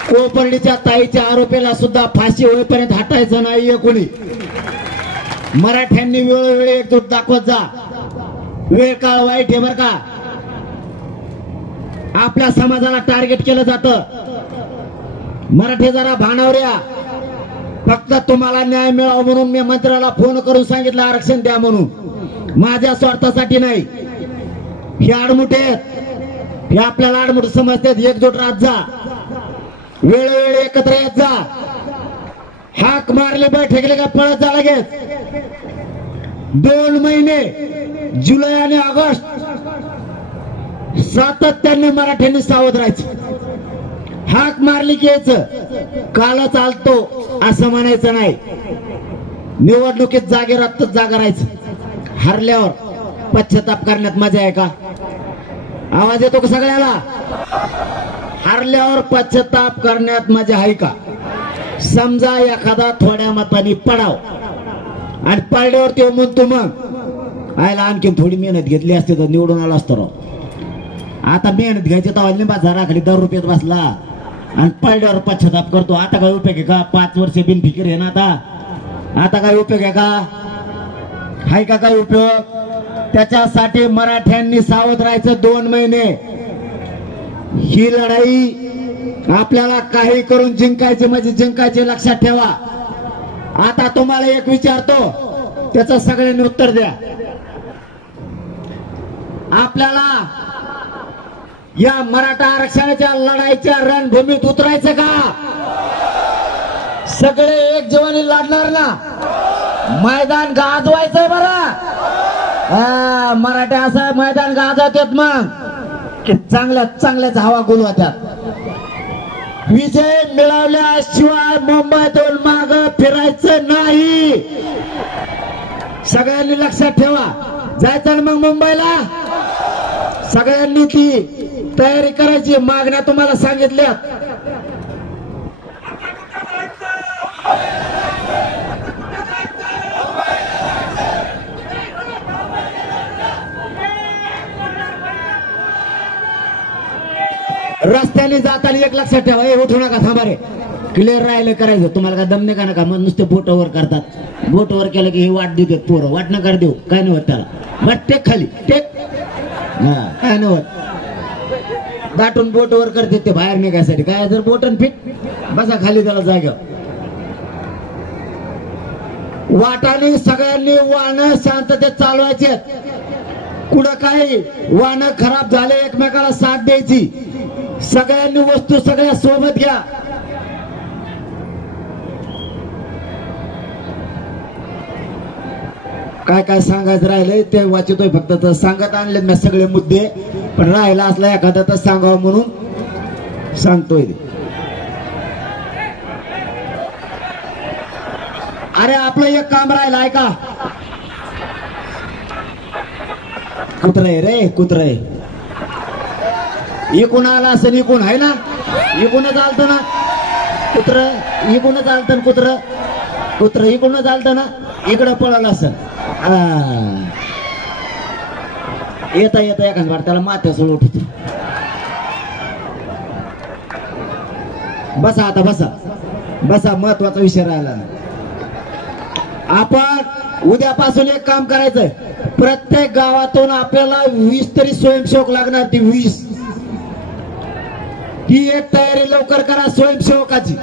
कोपर्डीच्या ताईच्या आरोपीला सुद्धा फाशी होईपर्यंत हटायचं नाहीये कोणी. मराठ्यांनी वेळोवेळी एकजूट दाखवत जा. वेळ काळ वाईट आहे बरं का. आपल्या समाजाला टार्गेट केलं जातं. मराठी जरा भानावर या. फक्त तुम्हाला न्याय मिळावा म्हणून मी मंत्र्याला फोन करून सांगितलं आरक्षण द्या म्हणून. माझ्या स्वार्थासाठी नाही, हे आडमुठे आहेत, हे आपल्याला आडमुठ समजतात. एकजूट राहत जा, वेळोवेळी एकत्र येत जा. हाक मारले बैठकले का पळत जा लगेच. 2 महिने जुलै आणि ऑगस्ट सातत्याने मराठ्यांनी सावध राहायचं. हाक मारली की यायचं, काल चालतो असं म्हणायचं नाही. निवडणुकीत जागे राहतच जागा राहायचं. हरल्यावर पश्चाताप करण्यात मजा आहे का? आवाज येतो का सगळ्याला? हरल्यावर पश्चाताप करण्यात मजा आहे का? समजा एखादा थोड्या मताने पडाव आणि पडल्यावर ते म्हणतो मग आयला आणखीन थोडी मेहनत घेतली असते तर निवडून आला असतो राव. आता मेहनत घ्यायची तर लिंबाचा राखली 10 रुपयात बसला आणि पडल्यावर पश्चाताप करतो. आता काय उपयोग आहे का? 5 वर्ष बिनफिकीर आहे ना. आता काय उपयोग आहे का? हाय का काय उपयोग? त्याच्यासाठी मराठ्यांनी सावध राहायचं 2 महिने. ही लढाई आपल्याला काही करून जिंकायची म्हणजे जिंकायची, लक्षात ठेवा. आता तुम्हाला एक विचारतो, त्याचं सगळ्यांनी उत्तर द्या. आपल्याला या मराठा आरक्षणाच्या लढाईच्या रणभूमीत उतरायचं का? सगळे एक जीवाने लढणार ना? मैदान गाजवायचंय बरं. मराठा असं मैदान गाजवतात मग की चांगल्याच हवा गुलवतात. विजय मिळवल्याशिवाय मुंबईतून माग फिरायचं नाही. सगळ्यांनी लक्षात ठेवा. जायचं ना मग मुंबईला? सगळ्यांनी ती तयारी करायची. मागण्या तुम्हाला सांगितल्या. रस्त्याने जाताना एक लक्षात ठेवा, हे उठू नका, थांबा रे. क्लिअर राहिलं करायचं. तुम्हाला काय दम नाही का? नका मग नुसते बोटवर करतात. बोटवर केलं की हे वाट देतात पोरं. वाट नका देऊ, काय नाही होत त्याला. वाट टेक खाली, टेक. हा, काय नाही होत. दाटून बोटवर करते ते बाहेर निघायसाठी. काय जर बोटन फिट बसा खाली त्याला जाग्यावर. वाटाने सगळ्यांनी वाहन शांततेत चालवायचे. कुठं काही वाहन खराब झाले एकमेकाला साथ द्यायची. सगळ्यांनी वस्तू सगळ्या सोबत घ्या. काय काय सांगायचं राहिलंय ते वाचतोय फक्त. तर सांगत आणले मी सगळे मुद्दे, पण राहिला असला एखादा तर सांगावं म्हणून सांगतोय. अरे आपलं एक काम राहिलं आहे का? कुत्रे रे कुत्रे. इकून आला असं इकून आहे ना? इकूनच आलतं ना कुत्र? इकूनच आलतं कुत्र? कुत्र इकूनच आलतं ना? इकडं पळालं असं. येता येता एखाद बार त्याला माथ्यासोड उठतो. बसा आता, बसा बसा. महत्वाचा विषय राहिला. आपण उद्यापासून एक काम करायचंय. प्रत्येक गावातून आपल्याला 20 तरी स्वयंसेवक लागणार. ती 20 ही एक तयारी लवकर करा स्वयंसेवकाची.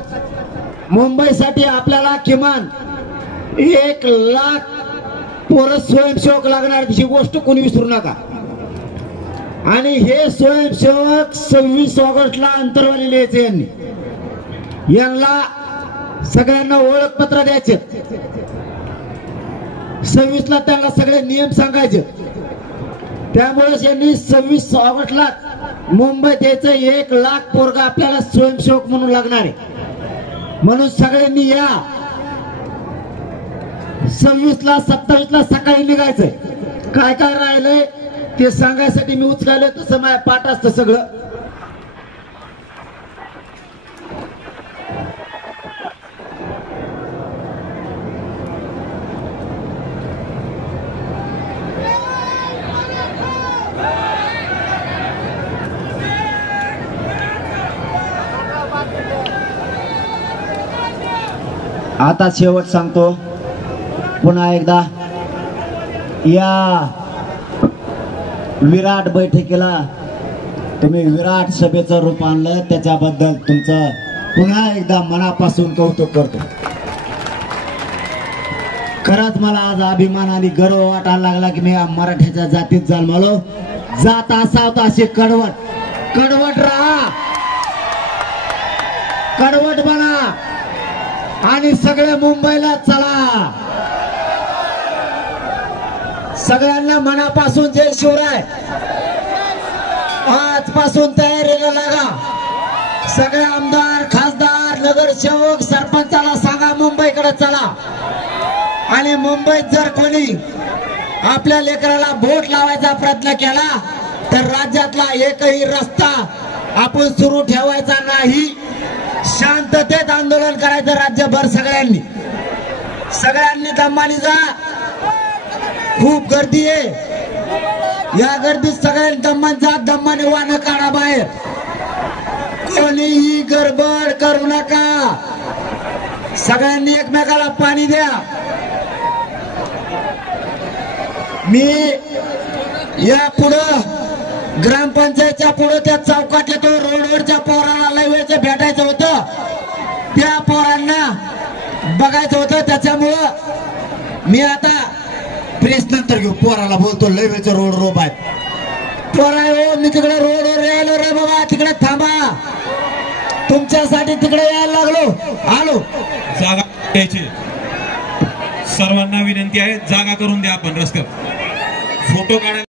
मुंबईसाठी आपल्याला किमान 1 लाख पोरं स्वयंसेवक लागणार. ही गोष्ट कोणी विसरू नका. आणि हे स्वयंसेवक 26 ऑगस्टला अंतरवाली लिहायचे. यांना सगळ्यांना ओळखपत्र द्यायचे. 26ला त्यांना सगळे नियम सांगायचे. त्यामुळे यांनी 26 ऑगस्टला मुंबईत यायचं. 1 लाख पोरगा आपल्याला स्वयंसेवक म्हणून लागणार आहे. म्हणून सगळ्यांनी या. 26ला 27ला सकाळी निघायचंय. काय काय राहिलंय ते सांगायसाठी मी उचकायलोय. तसं माझ्या पाठ असतं सगळं. आता शेवट सांगतो पुन्हा एकदा. या विराट बैठकीला तुम्ही विराट सभेचं रूप आणलं, त्याच्याबद्दल तुमचं पुन्हा एकदा मनापासून कौतुक करतो. खरंच मला आज अभिमान आणि गर्व वाटायला लागला की मी मराठ्याच्या जातीत जन्मलो जात असा होता असे कडवट कडवट राहा, कडवट बना आणि सगळे मुंबईला चला. सगळ्यांना मनापासून जय शिवराय. आजपासून तयारीला लागा. सगळे आमदार खासदार नगरसेवक सरपंचाला सांगा मुंबईकडे चला. आणि मुंबईत जर कोणी आपल्या लेकराला बोट लावायचा प्रयत्न केला तर राज्यातला एकही रस्ता आपण सुरू ठेवायचा नाही. शांततेत आंदोलन करायचं राज्यभर. सगळ्यांनी दमाने जा. खूप गर्दी आहे. या गर्दीत सगळ्यांनी दमान जा. दमाने वाहन काढा बाहेर. कोणीही गडबड करू नका. सगळ्यांनी एकमेकाला पाणी द्या. मी या पुढं ग्रामपंचायतच्या पुढे त्या चौकात येतो. रोडवरच्या पोरांना लय वेळचं भेटायचं होतं. त्या पोरांना बघायचं होतं. त्याच्यामुळं मी आता प्रेस नंतर घेऊ. पोराला बोलतो लय वेळचं रोड रोप आहेत. पोरा हो मी तिकडे रोडवर यायलो रे बाबा. तिकडे थांबा. तुमच्यासाठी तिकडे यायला लागलो. आलो. जागा द्यायची. सर्वांना विनंती आहे जागा करून द्या. आपण रस्त्यावर फोटो काढायला